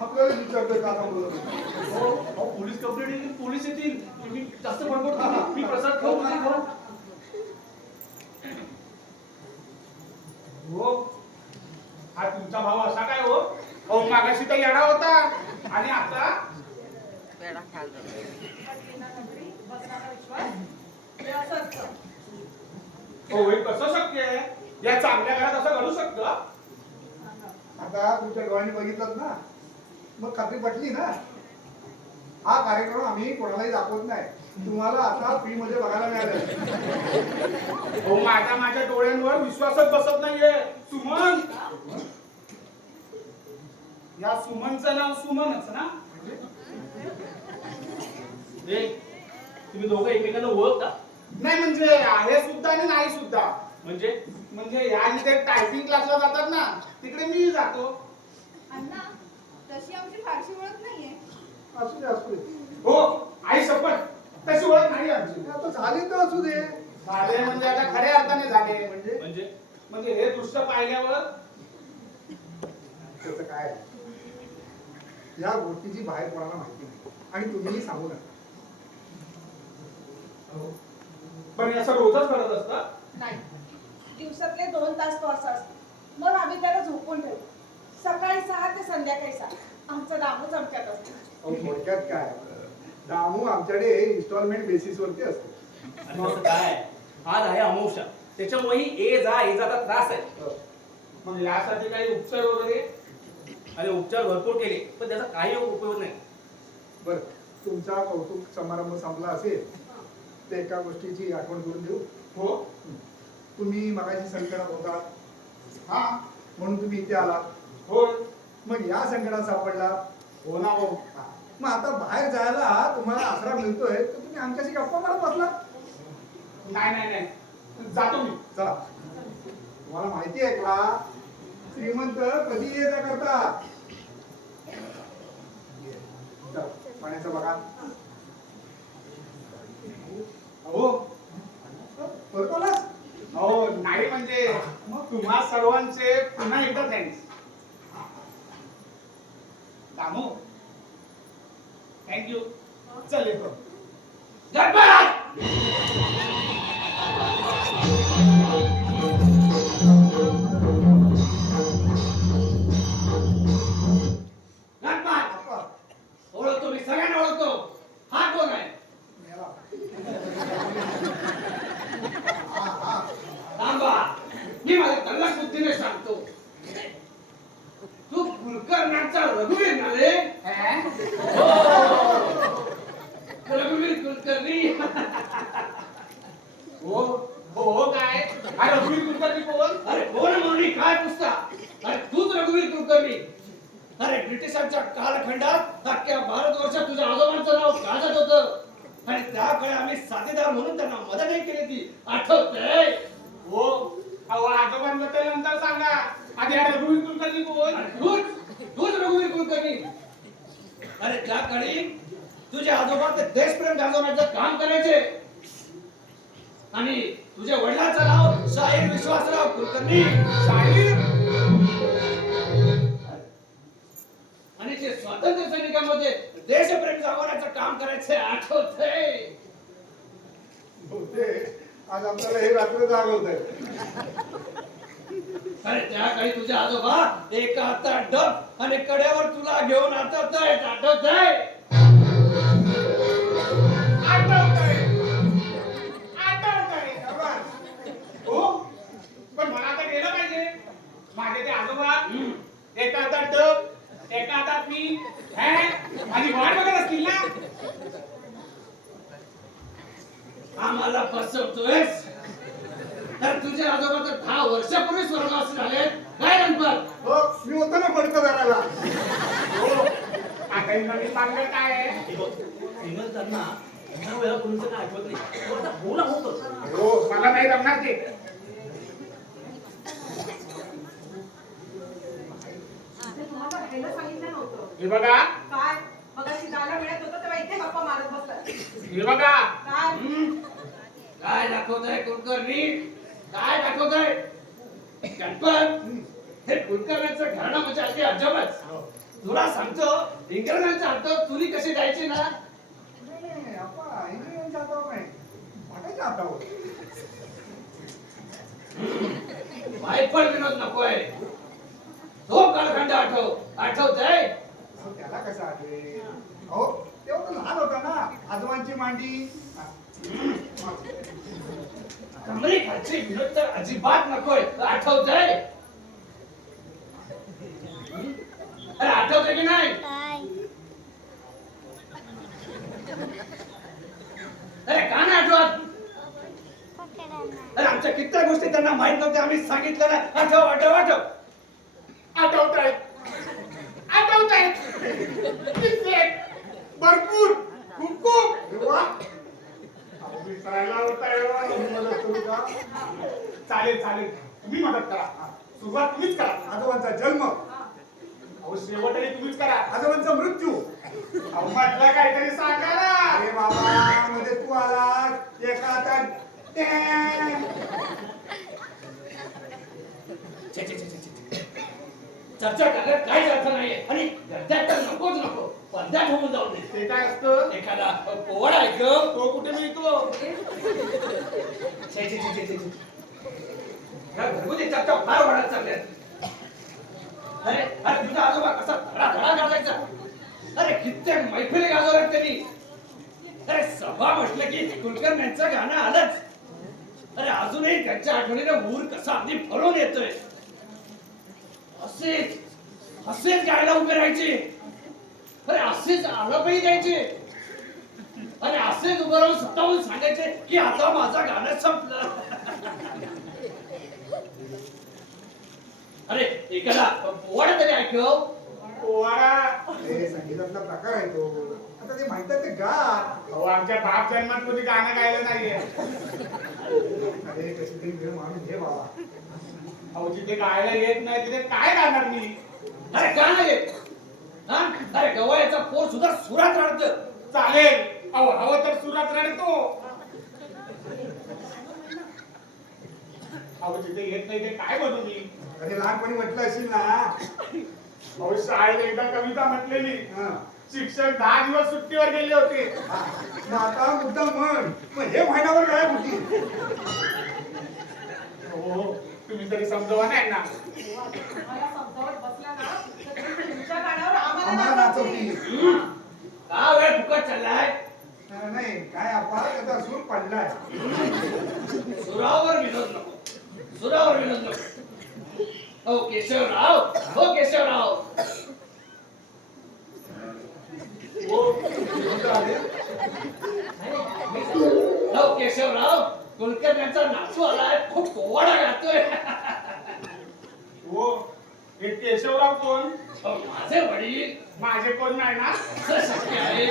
आपल्याला विचारतोय का आता बोलत? पोलीस कंप्लेंट येईल, पोलीस येतील. तुम्ही जास्त बडबड करा. मी प्रसाद खाऊ तुम्ही खाऊ. हो हा तुमचा भाऊ असा काय हो? अहो मागाशी तर येडा होता आणि आता नगरी बसणारा विश्वास हे असं असतं. हो हे कसं शक्य आहे? या चांगल्या घरात असं घडू शकतं? आता तुमच्या डोळ्यांनी बघितलं ना, मग खात्री पटली ना. हा कार्यक्रम आम्ही कोणालाही दाखवत नाही. तुम्हाला आता फ्री मध्ये बघायला मिळालं. हो माझ्या डोळ्यांवर विश्वासच बसत नाहीये. सुमन या सुमनचं नाव सुमनच ना? ए, तुम्ही दोघं एकमेकांना ओळखता? नाही म्हणजे आहे सुद्धा आणि नाही सुद्धा. म्हणजे या जिथे टायपिंग क्लासला जातात ना तिकडे मी जातो. अण्णा तशी आमची फारशी ओळख नाहीये. असू दे असू दे. हो आई शपथ तशी ओळख नाही आमची. आता झाली तर असू दे. झाले म्हणजे आता खऱ्या अर्थाने झाले. म्हणजे म्हणजे म्हणजे हे दृश्य पाहिल्यावर त्याचं काय आहे? या गोष्टीची बाहेर कोणाला माहिती नाही आणि तुम्हीही सांगू नका. पण हे असं रोजच करत असतं. नाही, दिवसातले 2 तास तो असा असतो. मग आम्ही त्याला झोपून ठेवतो. सकाळी 6 ते संध्याकाळी 6 आमचा दामूच आमच्यात असतो. अहो, थोडक्यात काय, दामू आमच्याकडे इन्स्टॉलमेंट बेसिस वरती असतो. आणि कसं काय, आज आहे अमावस्या, त्याच्यामुळे ये जाता त्रास आहे. मग यासाठी काही उपचार वगैरे? आणि उपचार भरपूर केले पण त्याचा काही उपयोग नाही. बर, तुमचा कौतुक समारंभ संपला असेल तर एका गोष्टीची आठवण करून देऊ. हो तुम्ही मगाशी संकटात होता हा म्हणून तुम्ही इथे आला. हो मग या संकटात सापडला. हो ना हो. मग आता बाहेर जायला तुम्हाला आसरा मिळतोय तर तुम्ही आमच्याशी गप्पा मारत बसला. नाही जातो मी. चला, तुम्हाला माहिती आहे का श्रीमंत कधी ये जा करतात. चला, पाण्याचं बघा. हो परतोलास? हो नाही म्हणजे मग तुम्हा सर्वांचे पुन्हा एकदा थँक्स. दामू थँक्यू. चल येतो. ओळखतो मी, सगळ्यांना ओळखतो. हा कोण आहे? रघुवीर ना रे हा? रघुवीर कुलकर्णी हो हो काय हा रघुवीर कुलकर्णी कोण? अरे कोण म्हणून काय पुसता अरे तूच रघुवीर कुलकर्णी अरे ब्रिटिशांच्या कालखंडात अख्ख्या भारतवर्षात तुझ्या आजोबांचं नाव गाजत होतं आणि त्याकडे आम्ही साथीदार म्हणून त्यांना मदतही केली ती आठवतंय हो अहो आजोबांबद्दल नंतर सांगा आधी हा रघुवीर कुलकर्णी कोण? अरे तूच रघुवीर कुलकर्णी अरे त्या काळी तुझे आजोबा ते देशप्रेम गाजवण्याचं काम करायचे आणि तुझ्या वडिलांचं नाव शाहीर विश्वासराव कुलकर्णी शाहीर? आणि ते स्वातंत्र्य सैनिकांमध्ये देशप्रेम जागवण्याचं काम करायचे आठवतंय बहुतेक आज आपल्याला हे रात्र जागवत आहे. अरे त्या काळी तुझे आजोबा एका हातात डब आणि कड्यावर तुला घेऊन आठवतंय आठवतंय आठवतंय हो पण मला आता गेलं पाहिजे माझे ते आजोबा एका हातात डब एका हातात मी आणि वाट बघत असतील ना. आम्हाला फसवतोयस तर तुझे आजोबा तर 10 वर्षापूर्वी स्वर्गवासी झाले काय गणपत हो मी होतो ना पडतो करायला. हो आता ही नवीन मागणं काय आहे? त्यांना ह्या वेळा कोणीचं काय आठवत नाही तो आता हो ना होतं हो मला नाही जमणार ते. ते तुम्हाला राहायला सांगितलं नव्हतं. हे बघा काय मगाशी जायला मिळत होतं तेव्हा इथे गप्पा मारत बसतात. हे बघा काय काय दाखवतोय कुलकर्णी काय दाखवतोय गणपत हे कुलकर्ण्यांचं घराणं म्हणजे अगदी अजबच तुला सांगतो इंग्रजांच्या हातात तुरी कशी द्यायची ना नाही, आपा, इंग्रजांच्या हातावर नाही, भाटाच्या हातावर. बायफळ विनोद नकोय तो कालखंड आठवतंय अहो, त्याला कसं आठवेल? अहो तेव्हा तो लहान होता ना आजोबांची मांडी. कमरी खालची विनोद तर अजिबात नकोय आठवतंय अरे आठवतंय की नाही अरे का नाही आठवत अरे आमच्या कित्या गोष्टी त्यांना माहित नव्हत्या आम्ही सांगितलं ना आठव आठव आठव आठवतायत आठवतायत कित्येक भरपूर खूप खूप. अरे वा. अहो, मी करायला होता एवढा. तुम्ही मदत करू का? चालेल चालेल तुम्ही मदत करा सुरुवात तुम्हीच करा. आजोबांचा जन्म, अहो शेवटही तुम्हीच करा. आजोबांचा मृत्यू. अहो म्हटलं काहीतरी सांगा ना. अरे बाबा मध्ये तू आला एका हातात टॅं. छे, छे, छे, छे, छे. चर्चा करण्यात काहीच अर्थ नाहीये आणि गद्यात तर नकोच नको पद्यात होऊन जाऊ दे ते काय असतं? एखादा पोवाडा ऐकव तो कुठे मिळतो? छे, छे, छे, छे, छे. या घरगुती चर्चा फार वाढत चालल्यात अरे अरे तुझा आजोबा कसा धडा धडा गाजायचा अरे कित्येक मैफिली गाजवल्यात त्यांनी अरे सभा म्हटलं की कुलकर्ण्यांचं गाणं आलंच अरे अजूनही त्यांच्या आठवणीनं ऊर कसा अगदी फळून येतोय असेच असेच गायला उभे राहायचे अरे असेच आलापही द्यायचे अरे असेच उभं राहून स्वतःहून सांगायचे की आता माझं गाणं संपलं अरे एखादा पोवाडा तरी ऐकव पोवाडा. अरे संगीतातला प्रकार आहे तो. आता ते म्हणतात ते गा. अहो आमच्या बाप जन्मात कोणी गाणं गायलं नाहीये. अरे कशी तरी वेळ माणूस घे बाबा. अहो जिथे गायला येत नाही तिथे काय गाणार मी? अरे का नाही येत? हा? अरे गवळ्याचा पोर सुद्धा सुरात रडतं चालेल अहो हवं तर सुरात रडतो. अहो जिथे येत नाही ते काय म्हणू मी? अरे लहानपणी म्हटलं असेल ना. अहो शाळेत एकदा कविता म्हटलेली. हा. शिक्षक 10 दिवस सुट्टीवर गेले होते. हा. मग आता मुद्दाम म्हण. मग हे महिनाभर काय होती? हो तुम्ही तरी समजवा नाही ना. मला समजावत बसला ना तर तुमच्या गाण्यावर आम्हाला आम्हाला नाचवतील. नाचवती. का वेळ फुकट चाललाय नाही काय आपा त्याचा सूर पडलाय. सुरावर विनोद नको सुरावर विनोद नको हो केशवराव कुलकर्ण्यांचा नातू आलाय, खूप पोवाडा गातोय. हो हे केशवराव कोण? माझे वडील. माझे कोण नाही ना? असं शक्य आहे?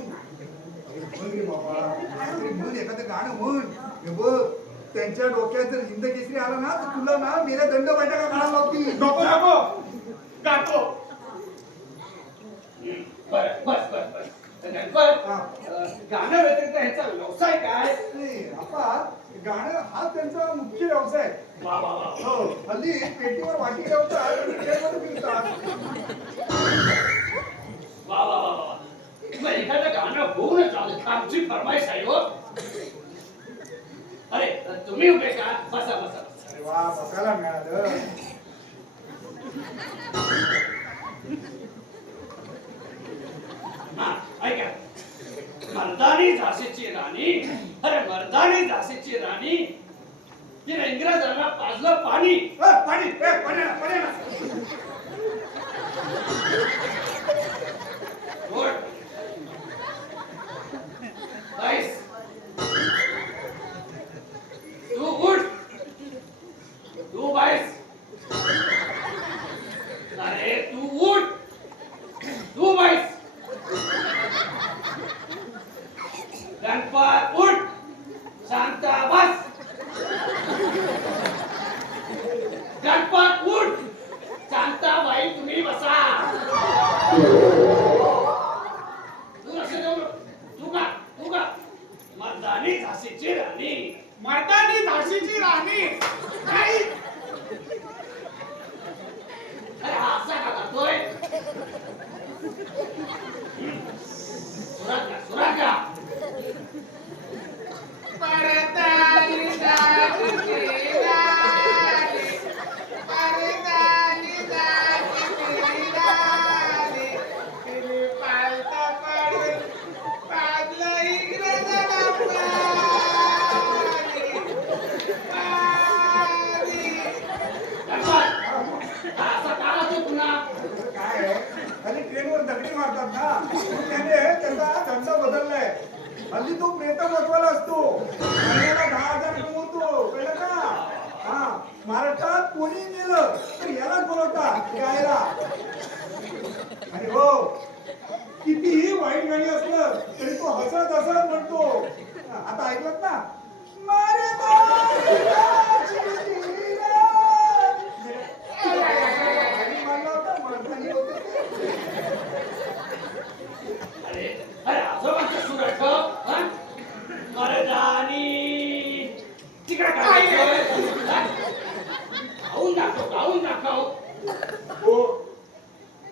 म्हण रे बाबा, काहीतरी म्हण, एखादं गाणं म्हण. हे बघ, त्यांच्या डोक्यात जर हिंद केसरी आला ना तर तुला ना मेल्या दंड बैठका काढायला लावतील. नको नको गातो. बस बस बस बस. गणपत, हा. गाणं व्यतिरिक्त ह्याचा व्यवसाय काय? नाही, आपा गाणं हा त्यांचा मुख्य व्यवसाय. वा वा वा. हो, हल्ली पेटीवर वाटी ठेवतात आणि ट्रेनमध्ये फिरतात. वा वा वा वा. मग एखादं गाणं होऊन जाऊ. आमची फरमाईश आहे हो. अरे तुम्ही उभे का? बसा बसा. अरे वा, बसायला मिळालं. हा, ऐका. मर्दानी झाशीची राणी, अरे मर्दानी झाशीची राणी, तिने इंग्रजांना पाजलं पाणी. पाणी पाणी ना. Good. Nice. तू उठ. तू बाईस. अरे तू उठ. तू बाईस. गणपत उठ. शांत बस. गणपत उठ. शांताबाई तुम्ही बसा. तू लक्ष देऊ नको. तू का मर्दानी झाशीची राणी. मर्दानी झाशीची राणी नाही. अरे हा असा का करतोय? सुरात का? मर्दानी झाशीची राणी, मर्दानी झाशीची राणी, तिने पालथं पडून पाजलं इंग्रजाला पाणी. गणपत, हा असा का करतो पुन्हा? काय आहे? हल्ली ट्रेनवर दगडी मारतात ना, त्याने त्याचा धंदा बदललाय. हल्ली तो प्रेतम बसवायला असतो, महिन्याला 10,000 कमवतो, कळलं का? हा, महाराष्ट्रात कोणी नेलं तर यालाच बोलवतात गायला. आणि हो, कितीही वाईट गाणी असलं तरी तो हसत हसत म्हणतो. आता ऐकलं ना? मारे मारला होता, मर्दानी होते ते. अरे आजोबांचं सूर आठव. हा? मर्दानी तिकडे काय करतोय? हा? गाऊन दाखव. हो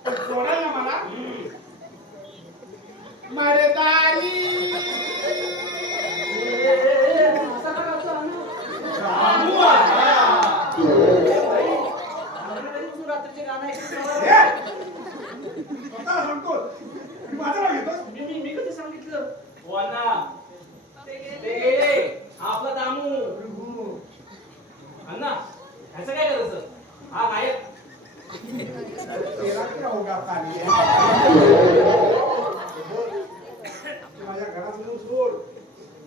पण सोडाल ना मला. मर्दानी रामू आला. रात्रीचे गाणं हे! स्वतःला सांगतो, माझं नाव घेतोस? मी कधी सांगितलं? हो अण्णा, ते गेले. आपला दामू. अण्णा ह्याचं काय करायचं? हा गायक. तेरा क्या होगा खाली है? माझ्या घरासमोर सोड,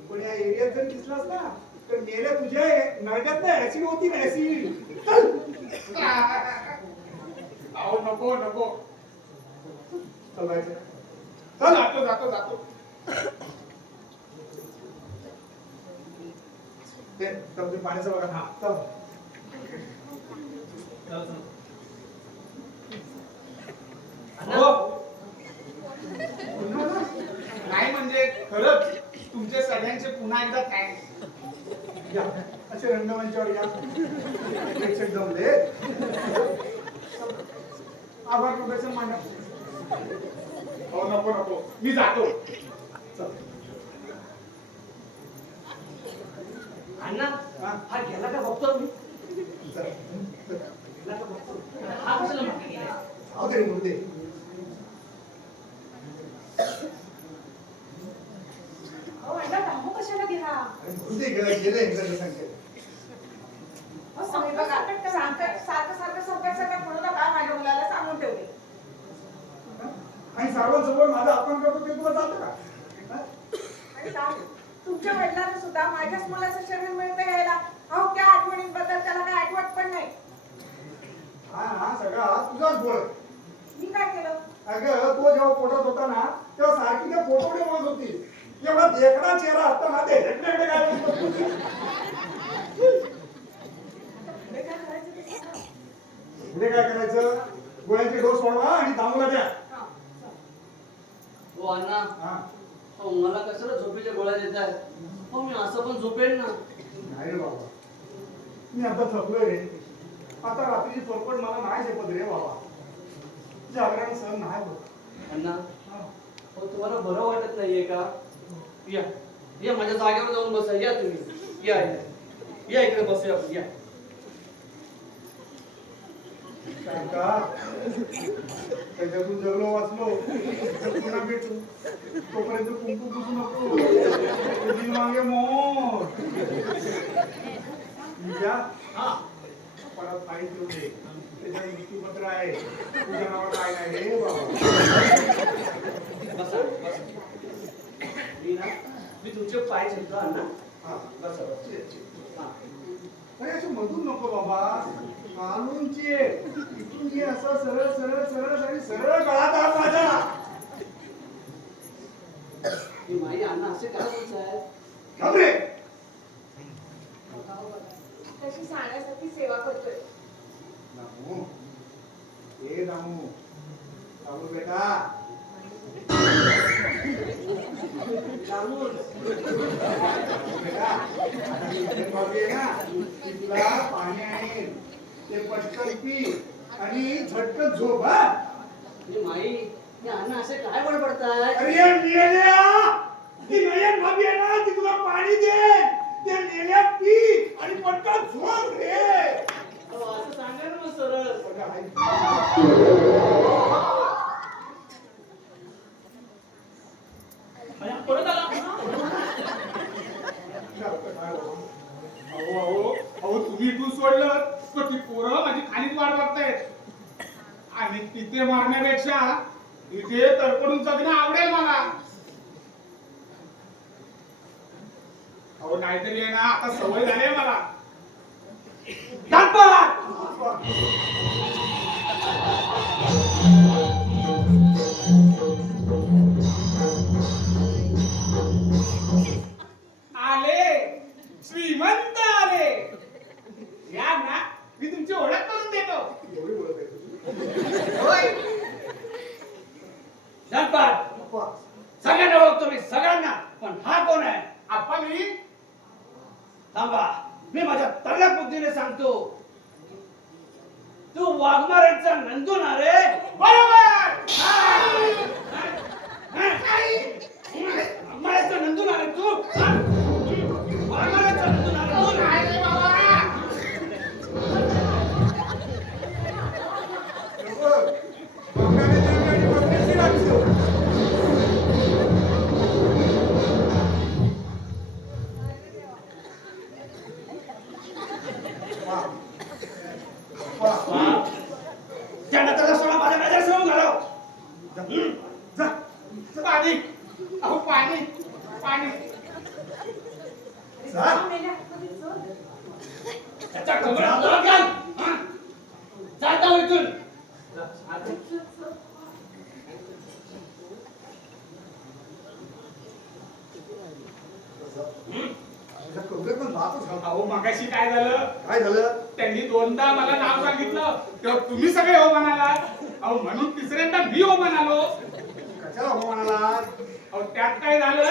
पण या एरियात जर दिसलास ना तर मेल्या तुझ्या नळक्यात ना ऍसिड होती ना, ऍसिड. अहो नको नको. चल बाहेर. चल जातो. ते चल, ते पाण्याचं बघा. हा चल. हो नाही म्हणजे खरंच तुमचे सगळ्यांचे पुन्हा एकदा थँक्स. या असे रंगमंचावर या. प्रेक्षक जमले. आभार प्रदर्शन मांडा. हो नको मी जातो. चल. अण्णा हा? हा गेला का बघतो मी. चल. गेला का बघतो. हा कशाला मागे गेलाय? जाऊ दे रे, मुर्दे. अहो अण्णा दामू कशाला गेला? अरे मुर्दे गेले इंग्रजी संख्येत. अहो, सांगतो का? सारखं म्हणू नका, माझ्या मुलाला सांगून ठेवते. तुमच्या वडिलांना सुद्धा माझ्याच मुलाचं शरीर मिळतं यायला. अहो त्या आठवणींबद्दल त्याला काय आठवत पण नाही. हा सगळा तुझाच बोल. मी काय केलं? अगं तो जेव्हा पोटात होता ना तेव्हा सारखी त्या फोटोने बोलत होती. एवढा देखणा चेहरा असताना ते हेकडे काय बोलत होती? पुढे काय करायचं ते सांगा. पुढे काय करायचं? गोळ्यांचे डोस वाढवा आणि दामूला द्या. हा. हो अण्णा, हा अहो, मला कशाला झोपेच्या गोळ्या देत आहे? हो मी असं पण झोपेन ना. नाही रे बाबा, मी आता थकलोय रे. आता रात्रीची फरफट मला नाही झेपत रे बाबा. जागरण सहन नाही होत. अण्णा, हा. हो तुम्हाला बरं वाटत नाहीये का? या या माझ्या जागेवर जाऊन बसा. या तुम्ही या या. या इकडे बसूया आपण. या काका, त्याच्यातून जगलो वाचलो तर पुन्हा भेटू. तोपर्यंत कुंकू पुसू नको. दिल मागे मोर. विद्या, परत फाईल ठेवून दे. त्याच्यात मृत्यूपत्र आहे. तुझ्या नावावर काय नाही रे बाबा. बसा बसा. मी तुमचे पाय झेलतो अण्णा. हा बसा बसा. हा. अरे असं मधून नको बाबा. कालूनची इथून ये असं सरळ सरळ सरळ आणि सरळ गळात आत माझा. ही माई अण्णा असे काय बोलताय? थांब रे. तशी सांगण्यासाठी सेवा करतोय. दामू, ए दामू, दामू बेटा. दामू बेटा, आता मी इथे बाबी आहे ना, ती तुला पाणी आणेल. ते पटकन पी आणि झटकन झोप. हा ही माई हे अण्णा असे काय बडबडताय? अरे नेल्या, ती नयन भाभी आहे ना, ती तुला पाणी दे. ते नेल्या पी आणि पटकन झोप रे. अहो, असं सांगा ना मग सरळ. अरे, परत आला. अहो तुम्ही इथून सोडलं तर ती पोरं माझी खालीच वाट बघतायत. आणि तिथे मारण्यापेक्षा इथे तडपडून जगणं आवडेल मला. अहो नाहीतरी आहे ना, आता सवय झाली आहे मला. आले श्रीमंत आले. या ना, मी तुमची ओळख करून देतो. एवढी बोलत आहे तुझी? होय. धनपाल, पप्पा, सगळ्यांना ओळखतो मी, सगळ्यांना. पण हा कोण आहे? आप्पा मी थांबा, मी माझ्या तडक बुद्धीने सांगतो. तू वाघमारेचा नंदू ना रे? बरोबर. वाघमारेचा नंदू ना रे तू? वाघमारेचा नंदू ना रे तू? काय रे बाबा? बरोबर. बघणारे जण आणि बघण्याची लागतो. त्यांना त्याला सोडा, माझ्या नजरेसमोर घालव. जा. पाणी. अहो पाणी पाणी. जा. मेल्या, कधी चल. त्याच्या कमरात हात घाल. हा? जाता हो इथून. तुझ्या कवरेत पण नातच घाल. अहो मगाशी काय झालं? काय झालं? त्यांनी दोनदा मला नाव सांगितलं तेव्हा तुम्ही सगळे हो म्हणालात. अहो म्हणून तिसऱ्यांदा मी हो म्हणालो. कशाला हो म्हणाला? अहो त्यात काय झालं?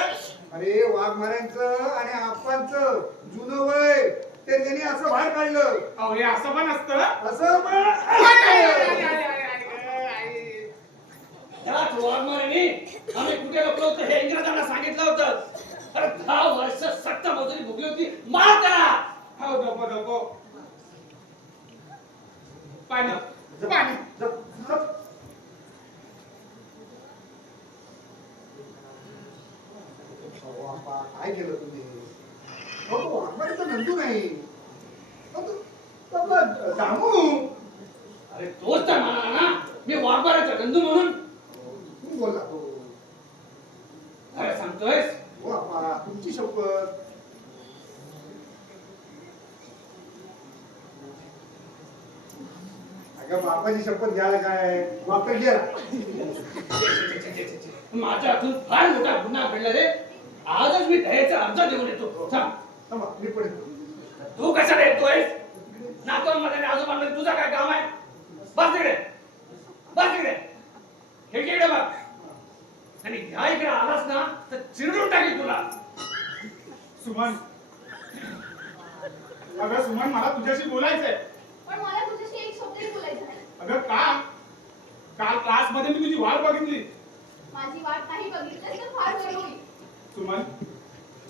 अरे वाघमाऱ्यांचं आणि आप्पांचं जुनं वय ते त्यांनी असं बाहेर काढलं. अहो हे असं पण असतं. असं पण त्याच वाघमारेने आम्ही कुठे लपलो होतो हे इंग्रजांना सांगितलं होतं. अरे 10 वर्ष सक्त मजुरी भोगली होती. मार त्याला. हो धोको धोको. पाणी पाणी. जप, जप. अहो, आप्पा, काय केलं तुम्ही? अहो, तो वाघमारेचा नंदू नाही. अहो, तो आपला दामू. अरे तोच तर म्हणाला ना मी वाघमारेचा नंदू म्हणून. तू बोलला तो. अरे सांगतोयस? हो आप्पा, तुमची शपथ. अगं बापाची शपथ घ्यायला काय बाप तर गेला. माझ्या हातून फार मोठा गुन्हा घडला रे. आजच मी दहेचा अर्ज देऊन येतो. थांब. थांबा, मी पण येतो. तू कशाला येतोय? नातवांमध्ये आजोबांमध्ये तुझा काय काम आहे? बस तिकडे, बस तिकडे. इकडे बघ. आणि ह्या इकडे आलास ना तर चिरडून टाकील तुला. सुमन, अगं सुमन, मला तुझ्याशी बोलायचंय. पण मला तुझ्याशी एक शब्दही बोलायचं नाही. अगं का? काल क्लास मध्ये मी तुझी वाट बघितली. माझी वाट नाही बघितलीस तर फार बरं होईल. सुमन,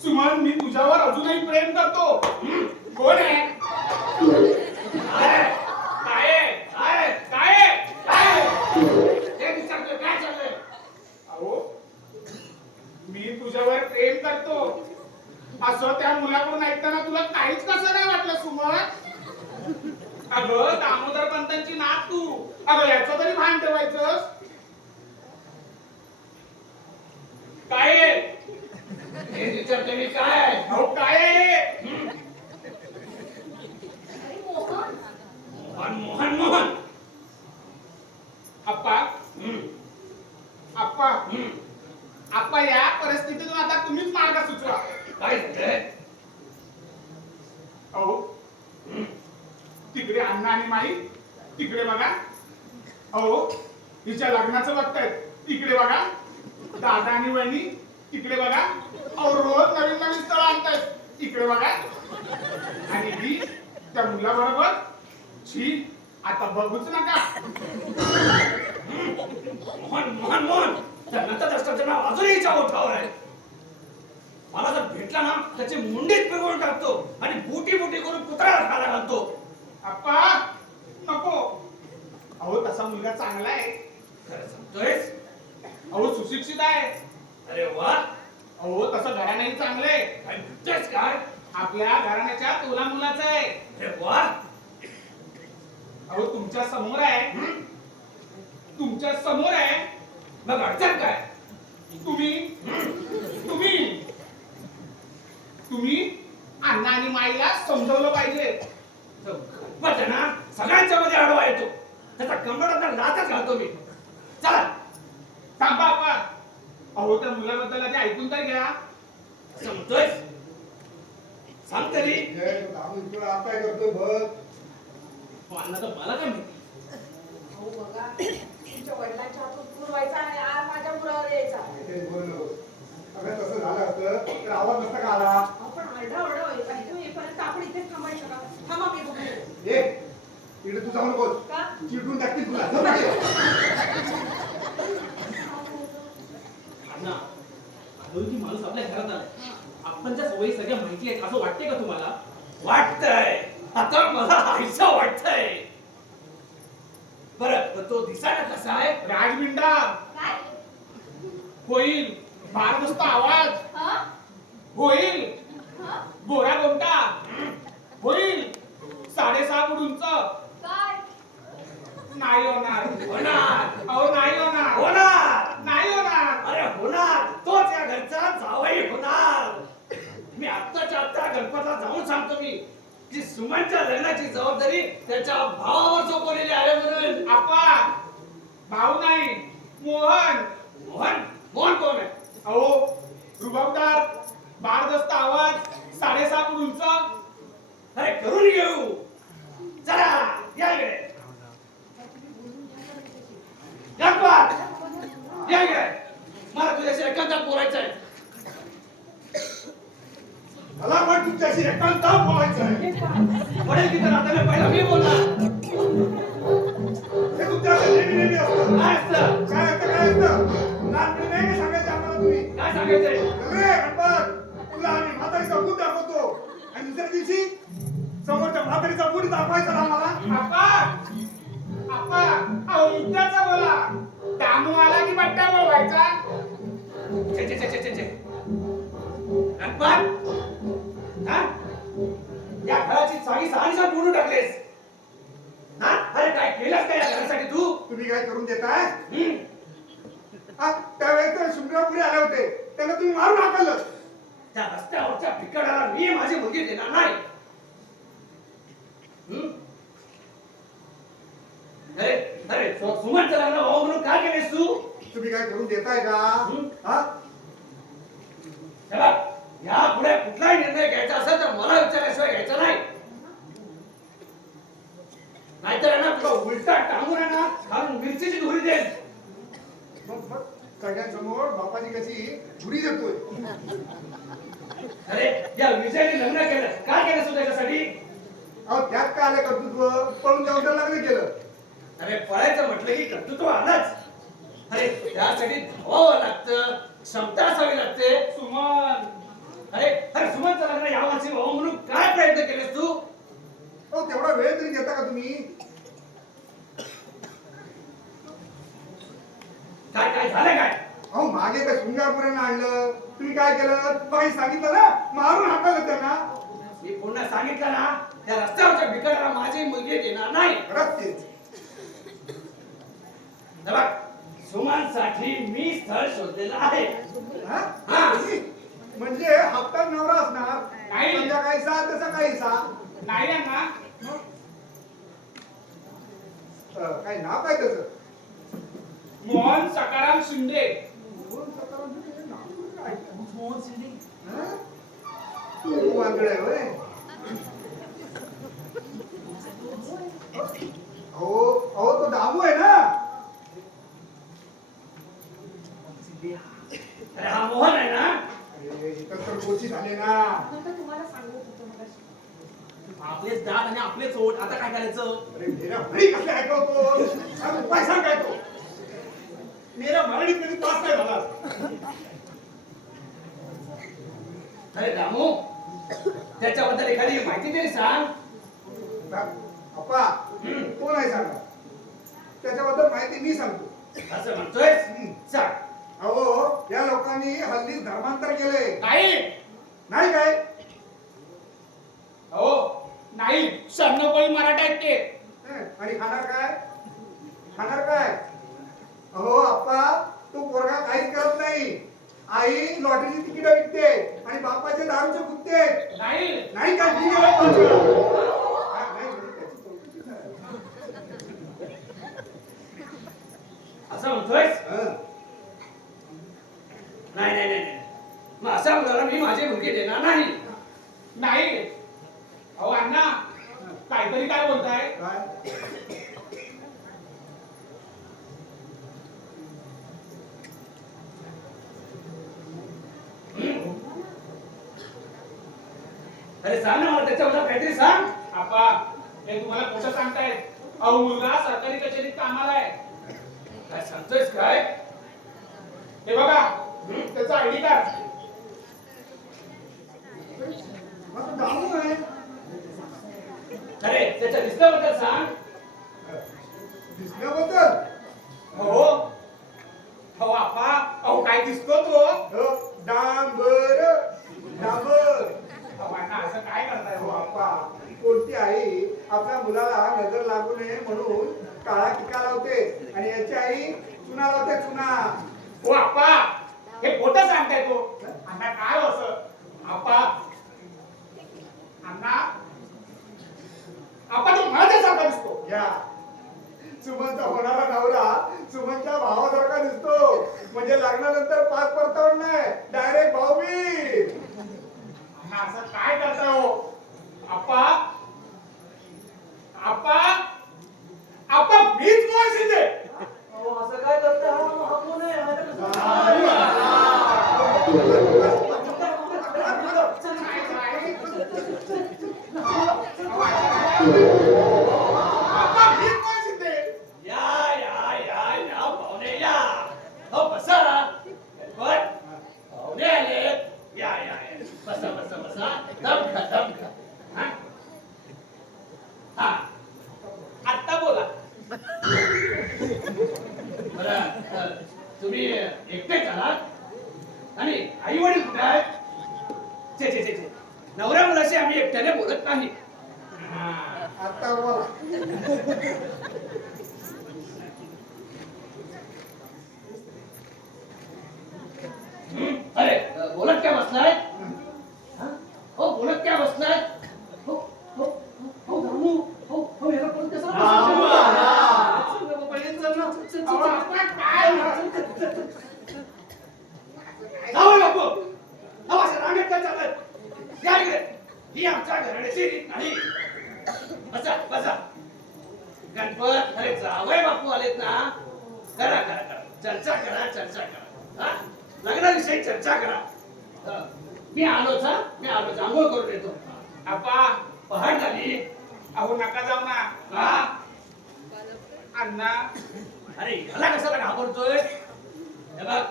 सुमन, मी तुझ्यावर अजूनही प्रेम करतो. कोण आहे? काय? काय? काय? काय? काय? हे विचारतोय काय चाललंय? अहो, मी तुझ्यावर प्रेम करतो असं त्या मुलाकडून ऐकताना तुला काहीच कसं नाही वाटलं सुमन? अगं दामोदर पंतांची नात तू. अगं याचं तरी भान ठेवायचंस. काय आहे? हे विचारतोय मी काय? अहो काय आहे? अरे मोहन, मोहन मोहन मोहन. आप्पा, हम्म, आप्पा, हम्म. आप्पा, या परिस्थितीतून आता तुम्हीच मार्ग सुचवा. काय झालंय? अहो, हम्म. तिकडे अण्णा आणि माई, तिकडे बघा. अहो, हिच्या लग्नाचं बघतायत, तिकडे बघा. दादा आणि वहिनी, तिकडे बघा. अहो, रोज नवीन नवीन स्थळ आणतायत, तिकडे बघा. आणि ही त्या मुलाबरोबर, छी, आता बघूच नका. मोहन मोहन मोहन. त्या नंतर नाव अजूनही हिच्या ओठावर आहे. मला जर भेटला ना त्याची मुंडीच पिळवून टाकतो आणि बुटी बुटी करून कुत्र्याला खायला घालतो. आप्पा, नको. अहो, तसा मुलगा चांगला आहे. खरं सांगतोयस? अहो, सुशिक्षित आहे. अरे वा. अहो, तसं घराणंही चांगलं आहे. काय म्हणतोयस काय? आपल्या घराण्याच्या तोला मुलाचं आहे. अरे वा. अहो, तुमच्या समोर आहे. तुमच्या समोर आहे. मग अडचण काय? तुम्ही तुम्ही तुम्ही अण्णा आणि माईला समजवलं पाहिजे. बघ ना सगळ्यांच्या मध्ये आडवा येतो. त्याचा कंबरचा लाचच घालतो मी. चला. थांबा आप्पा. अहो, त्या मुलाबद्दल आधी ऐकून तर घ्या. असं म्हणतोयस? सांग तरी. जय दामू इकडं आज काय करतोय बघ. अण्णा तर मला काय माहिती. अहो बघा, तुमच्या वडिलांच्या हातून पुरवायचा आणि आज माझ्या मुलावर यायचा. ते बोल नको. अगं तसं झालं असतं तर आवाज नसता का आला. आपण आरडाओरडा व्हायचा. इथून येईपर्यंत आपण इथेच थांबायचं का? थांबा, मी बघतो. ए इकडे तू जाऊ नकोस. का? चिडून टाकतील तुला. जाऊ नका. अण्णा, अनोळखी माणूस आपल्या घरात आलाय. आपणच्या सवयी सगळ्या माहिती आहेत असं वाटते का तुम्हाला? वाटतंय. आता मला आईचं वाटतंय. बरं तो दिसायला कसा आहे? राजबिंडा काय? होईल. भारदस्त आवाज हं? होईल. हं? गोरा गोमटा होईल. 6.5 फूट उंच काय? नाही होणार. होणार. अहो, नाही होणार. होणार. नाही होणार. अरे होणार. तोच या घरचा जावई होणार. मी आत्ताच्या आत्ता गणपतला जाऊन सांगतो मी की सुमनच्या लग्नाची जबाबदारी त्याच्या भावावर सोपवलेली आहे म्हणून. आप्पा, भाऊ नाही, मोहन. मोहन मोहन कोण आहे? अहो, रुबाबदार, भारदस्त आवाज, 6.5 फूट उंच. अरे करून घेऊ. चला या इकडे. गणपत या इकडे. मला तुझ्याशी एकांतात बोलायचं आहे. मला पण तुमच्याशी एकांतात बोलायचं आहे. वडील तिथं राहताना पहिला मी बोलणार. हे तुमच्याकडे नेहमी असतं. काय असतं? काय असतं काय असतं. लहानपणी नाही का सांगायचं आम्हाला तुम्ही. काय सांगायचंय? रे गणपत तुला आम्ही म्हातारीचा गुण दाखवतो आणि दुसऱ्या दिवशी समोरच्या म्हातारीचा गुण दाखवायचा ना आम्हाला. आप्पा, आप्पा, अहो, मुद्द्याचा बोला. दामू आला की बट्टा बोलवायचा. छे छे छे छे छे. गणपत हा? या घराची चावी सहानिशा मोडून टाकलेस. हा? अरे काय केलंस काय या घरासाठी तू? तुम्ही काय करून देताय. हम्म? त्यावेळेस तर सुंदरा पुढे आले होते त्यांना तुम्ही मारून हाकललं. त्या रस्त्यावरच्या भिकाऱ्याला मी माझी मुलगी देणार नाही. हम्म? बोलताय का हा चला या पुढे कुठलाही निर्णय घ्यायचा असेल तर मला विचारल्याशिवाय घ्यायचा नाही. नाहीतर आहे ना तुला उलटा टांगून आहे ना घालून मिरचीची धुरी देईल. मग सगळ्यांसमोर बापाची कशी झुरी देतोय. अरे या विजयने लग्न केलं काय केलं तू त्याच्यासाठी? अहो त्यात काय आलं कर्तृत्व पळून जाऊन तर लग्न केलं. अरे पळायचं म्हटलं की कर्तृत्व आलाच. अरे त्यासाठी धावावं लागतं क्षमता असावी लागते. सुमन अरे अरे सुमनचं लग्न यावर्षी व्हावं म्हणून काय प्रयत्न केलेस तू? अहो तेवढा वेळ तरी घेता का तुम्ही? काय काय झालं काय? अहो मागे त्या शृंगारपुऱ्यानं आणलं तुम्ही काय केलं काही सांगितलं ना मारून हाताला त्यांना. मी पुन्हा सांगितलं ना त्या रस्त्यावरच्या भिकाऱ्याला माझी मुलगी देणार नाही. खरंच तेच. हे बघ, सुमनसाठी मी स्थळ शोधलेलं आहे. हा? हा. म्हणजे हप्ता नवरा असणार नाही. संध्याकाळी सा तसा काही सा नाही अण्णा काही नाव काय त्याचं? मोहन सकाराम शिंदे. हा? तू वांगड आहे होय? अहो तो दामू आहे ना? अरे हा मोहन आहे ना? अरे इथं तर गोची झाली ना. आता तुम्हाला सांगत होतो मगाशी. आपलेच दात आणि आपलेच ओठ आता काय करायचं? अरे मेरा भाई कसे ऐकवतो? सांग उपाय सांग काय तो? मेरा मराठी कधी पास नाही झाला. अरे दामू त्याच्याबद्दल एखादी माहिती तरी सांग. अप्पा तो नाही सांगा त्याच्याबद्दल माहिती मी सांगतो. असं म्हणतोयस? सांग. अहो या लोकांनी हल्ली धर्मांतर केले नाही नाही काय? हो नाही शरणपळी मराठा आहेत ते. आणि खाणार काय? खाणार काय? अहो अप्पा तू पोरगा काहीच करत नाही. आई लॉटरीची तिकीट विकते आणि बापाचे दारूचे गुत्ते. नाही नाही काय? ठीक आहे बाबा. नाही, म्हणजे त्याची चौकशी करा. असं म्हणतोयस? हं. नाही नाही नाही नाही. मग अशा मुलाला मी माझी मुलगी देणार नाही. नाही अहो अण्णा काहीतरी काय बोलताय? काय? अरे सांग ना मला त्याच्याबद्दल काहीतरी सांग. आपा हे तुम्हाला खोटं सांगतायत. अहो मुलगा सरकारी कचेरीत कामाला आहे. काय सांगतोयस काय? हे बघा त्याचा आयडी कार्ड. मग तो दामू आहे. अरे त्याच्या दिसण्याबद्दल सांग. दिसण्याबद्दल हो हो आपा अहो काय दिसतो तो? डांबर डांबर. अहो अण्णा असं काय करताय हो हो? अप्पा कोणती आई आपल्या मुलाला नजर लागू नये म्हणून काळा टिका लावते आणि याची आई चुना लावते चुना. हो आपा हे खोटं सांगताय तो. अण्णा काय हो असं? आपा अण्णा आपा तो माझ्यासारखा दिसतो. या सुमनचा होणारा नवरा सुमनच्या भावासारखा दिसतो. म्हणजे लग्नानंतर पाच परतावण नाही डायरेक्ट भाऊबीज. अण्णा असं काय करताय हो? आपा आपा आपा मीच मोहन शिंदे. अहो असं काय करता हा कोण आहे? आपा मीच मोहन शिंदे. या या या या पाहुणे या. हो बसा. पण पाहुणे आले. या या या. बसा बसा बसा. दमखा दमखा. हा? हा. आत्ता बोला. बरं तुम्ही एकटेच आहात आणि आई वडील कुठे आहेत? छे छे छे छे. नवऱ्या मुलाशी आम्ही एकट्याने बोलत नाही. आता बोला. अरे बोलत काय बसलाय? हा? हो बोलत काय बसलाय? हो हो हो दामू. हो हो याला कोण कसं अहो, आपा काय ही आमच्या घराण्याची रीत नाही. बसा बसा. गणपत अरे जावई बापू आलेत ना, करा करा करा, चर्चा करा. हा लग्नाविषयी चर्चा करा. मी आलोच, आंघोळ करून येतो. आप्पा पहाट झाली. अहो नका जाऊ ना. हा अण्णा अरे ह्याला कशाला घाबरतोय? हे बघ,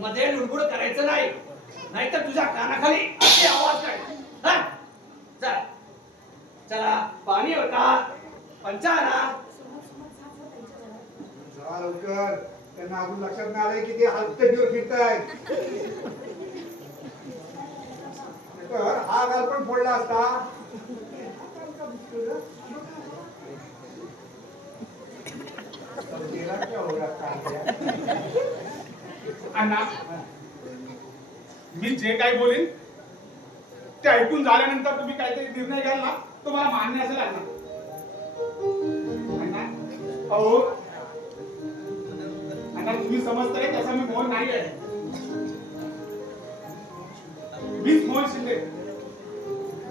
मध्ये लुडबुड करायचं नाही, नाहीतर तुझ्या कानाखाली असे आवाज काय. हा चला चला, पाणी होता, पंचा आणा. जा लवकर, त्यांना अजून लक्षात नाही आलंय की ते हलकटीवर फिरतायत. तर हा गाल पण फोडला असता. गेला क्या होगा काय? अण्णा मी जे काही बोलीन ते ऐकून झाल्यानंतर तुम्ही काहीतरी निर्णय घ्याल ना, तो मला मान्य असेल अण्णा. अहो अण्णा तुम्ही समजताय तसा मी मोहन नाही आहे. मीच मोहन शिंदे.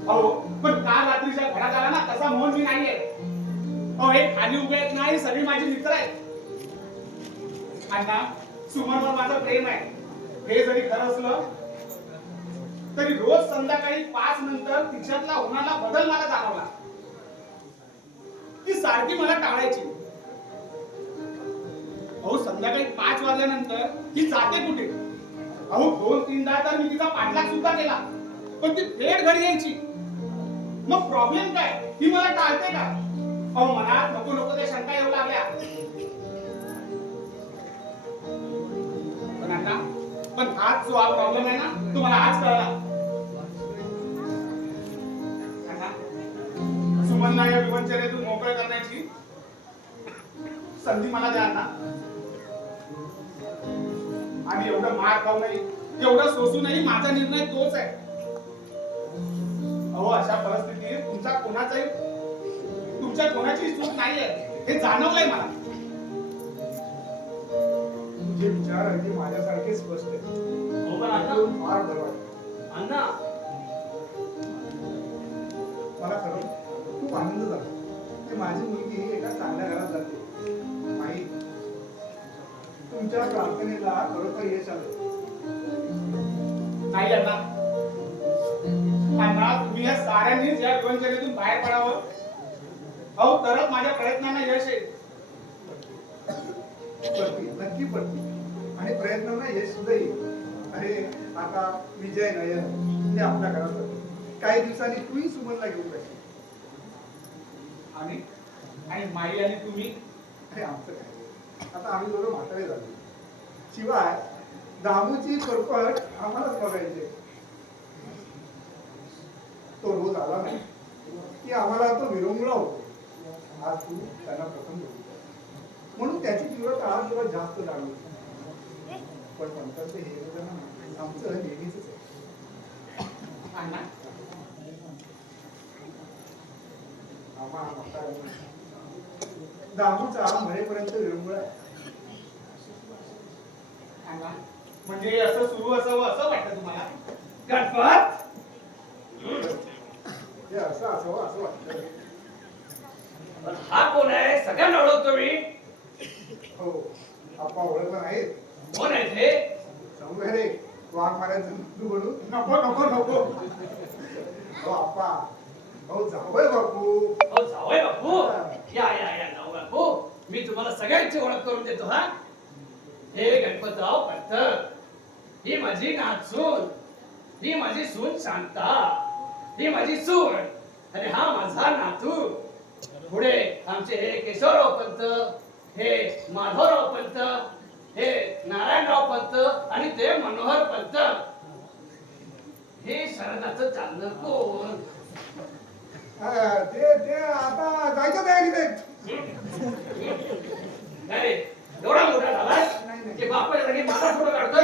अहो पण काल रात्रीच्या घरात आला ना, तसा मोहन मी नाही आहे. अहो हे खाली उभे आहेत ना, हे सगळी माझी मित्र आहेत. अण्णा सुमनवर माझं प्रेम आहे. हे जरी खरं असलं तरी रोज संध्याकाळी 5 नंतर तिच्यातला होणारा बदल मला जाणवला. ती सारखी मला टाळायची. अहो संध्याकाळी 5 वाजल्यानंतर ती जाते कुठे? अहो 2-3दा तर मी तिचा पाठलाग सुद्धा केला, पण ती थेट घरी यायची. मग प्रॉब्लेम काय? ती मला टाळते का? अहो मनात नको नको त्या शंका येऊ लागल्या. पण अण्णा, पण हाच जो हा प्रॉब्लेम आहे ना, तो मला आज कळला. अण्णा, सुमनला या विवंचनेतून मोकळं करण्याची संधी मला द्या अण्णा. आणि एवढं मार खाऊ नाही, एवढं सोसू नाही, माझा निर्णय तोच आहे. अहो अशा परिस्थितीत तुमच्या कोणाची चूक नाहीये हे जाणवलंय मला. तुझे विचार अगदी माझ्यासारखे स्पष्ट आहेत. हो पण अण्णा, फार बरं वाटलं. अण्णा मला खरं खूप आनंद झाला की माझी मुलगी एका चांगल्या घरात जाते. आई, तुमच्या प्रार्थनेला खरोखर यश आलं. नाही अण्णा, अण्णा तुम्ही या साऱ्यांनीच या विवंचनेतून बाहेर पडावं. अहो तरच माझ्या प्रयत्नांना यश येईल. पडतील, नक्की पडतील. आणि प्रयत्नांना यश सुद्धा येईल. अरे आता विजय नयन ते आपल्या घरात जाते. काही दिवसांनी तूही सुमनला घेऊन जाशील. आणि माई आणि तुम्ही? अरे आमचं काय, आता आम्ही दोघं म्हातारे झालो. शिवाय दामूची परपट आम्हालाच बघायचे. तो रोज आला नाही की आम्हाला तो विरंगुळा होतो. आज तू त्यांना प्रथम बघू, म्हणून त्याची तीव्रता आज जरा जास्त जाणवली. पण नंतर ते हे होतं ना, आमचं नेहमीच आहे. अण्णा दामूचा मरेपर्यंत विरंगुळा आहे. अण्णा म्हणजे असं सुरू असावं असं वाटतं तुम्हाला? गणपत हे असं असावं असं वाटतं. पण हा कोण आहे? सगळ्यांना ओळखतो मी. हो, आप्पा ओळखला नाही. कोण आहे ते? सांगू रे, वाघ मारायचं तू बोलू. नको नको नको. हो आप्पा, हो जावय बापू. अहो जावई बापू, या या या जावई बापू, मी तुम्हाला सगळ्यांची ओळख करून देतो. हा हे गणपतराव पत्तर, ही माझी नाचून, ही माझी सून शांता, ही माझी सून, आणि हा माझा नातू. पुढे आमचे हे केशवराव पंत, हे माधवराव पंत, हे नारायणराव पंत आणि ते मनोहर पंत. हे शरणाचं चालणं कोण? ते आता जायचं तयारीत आहेत. काय एवढा मोठा झालाय की बापाच्या जागी मला फोटो काढतोय.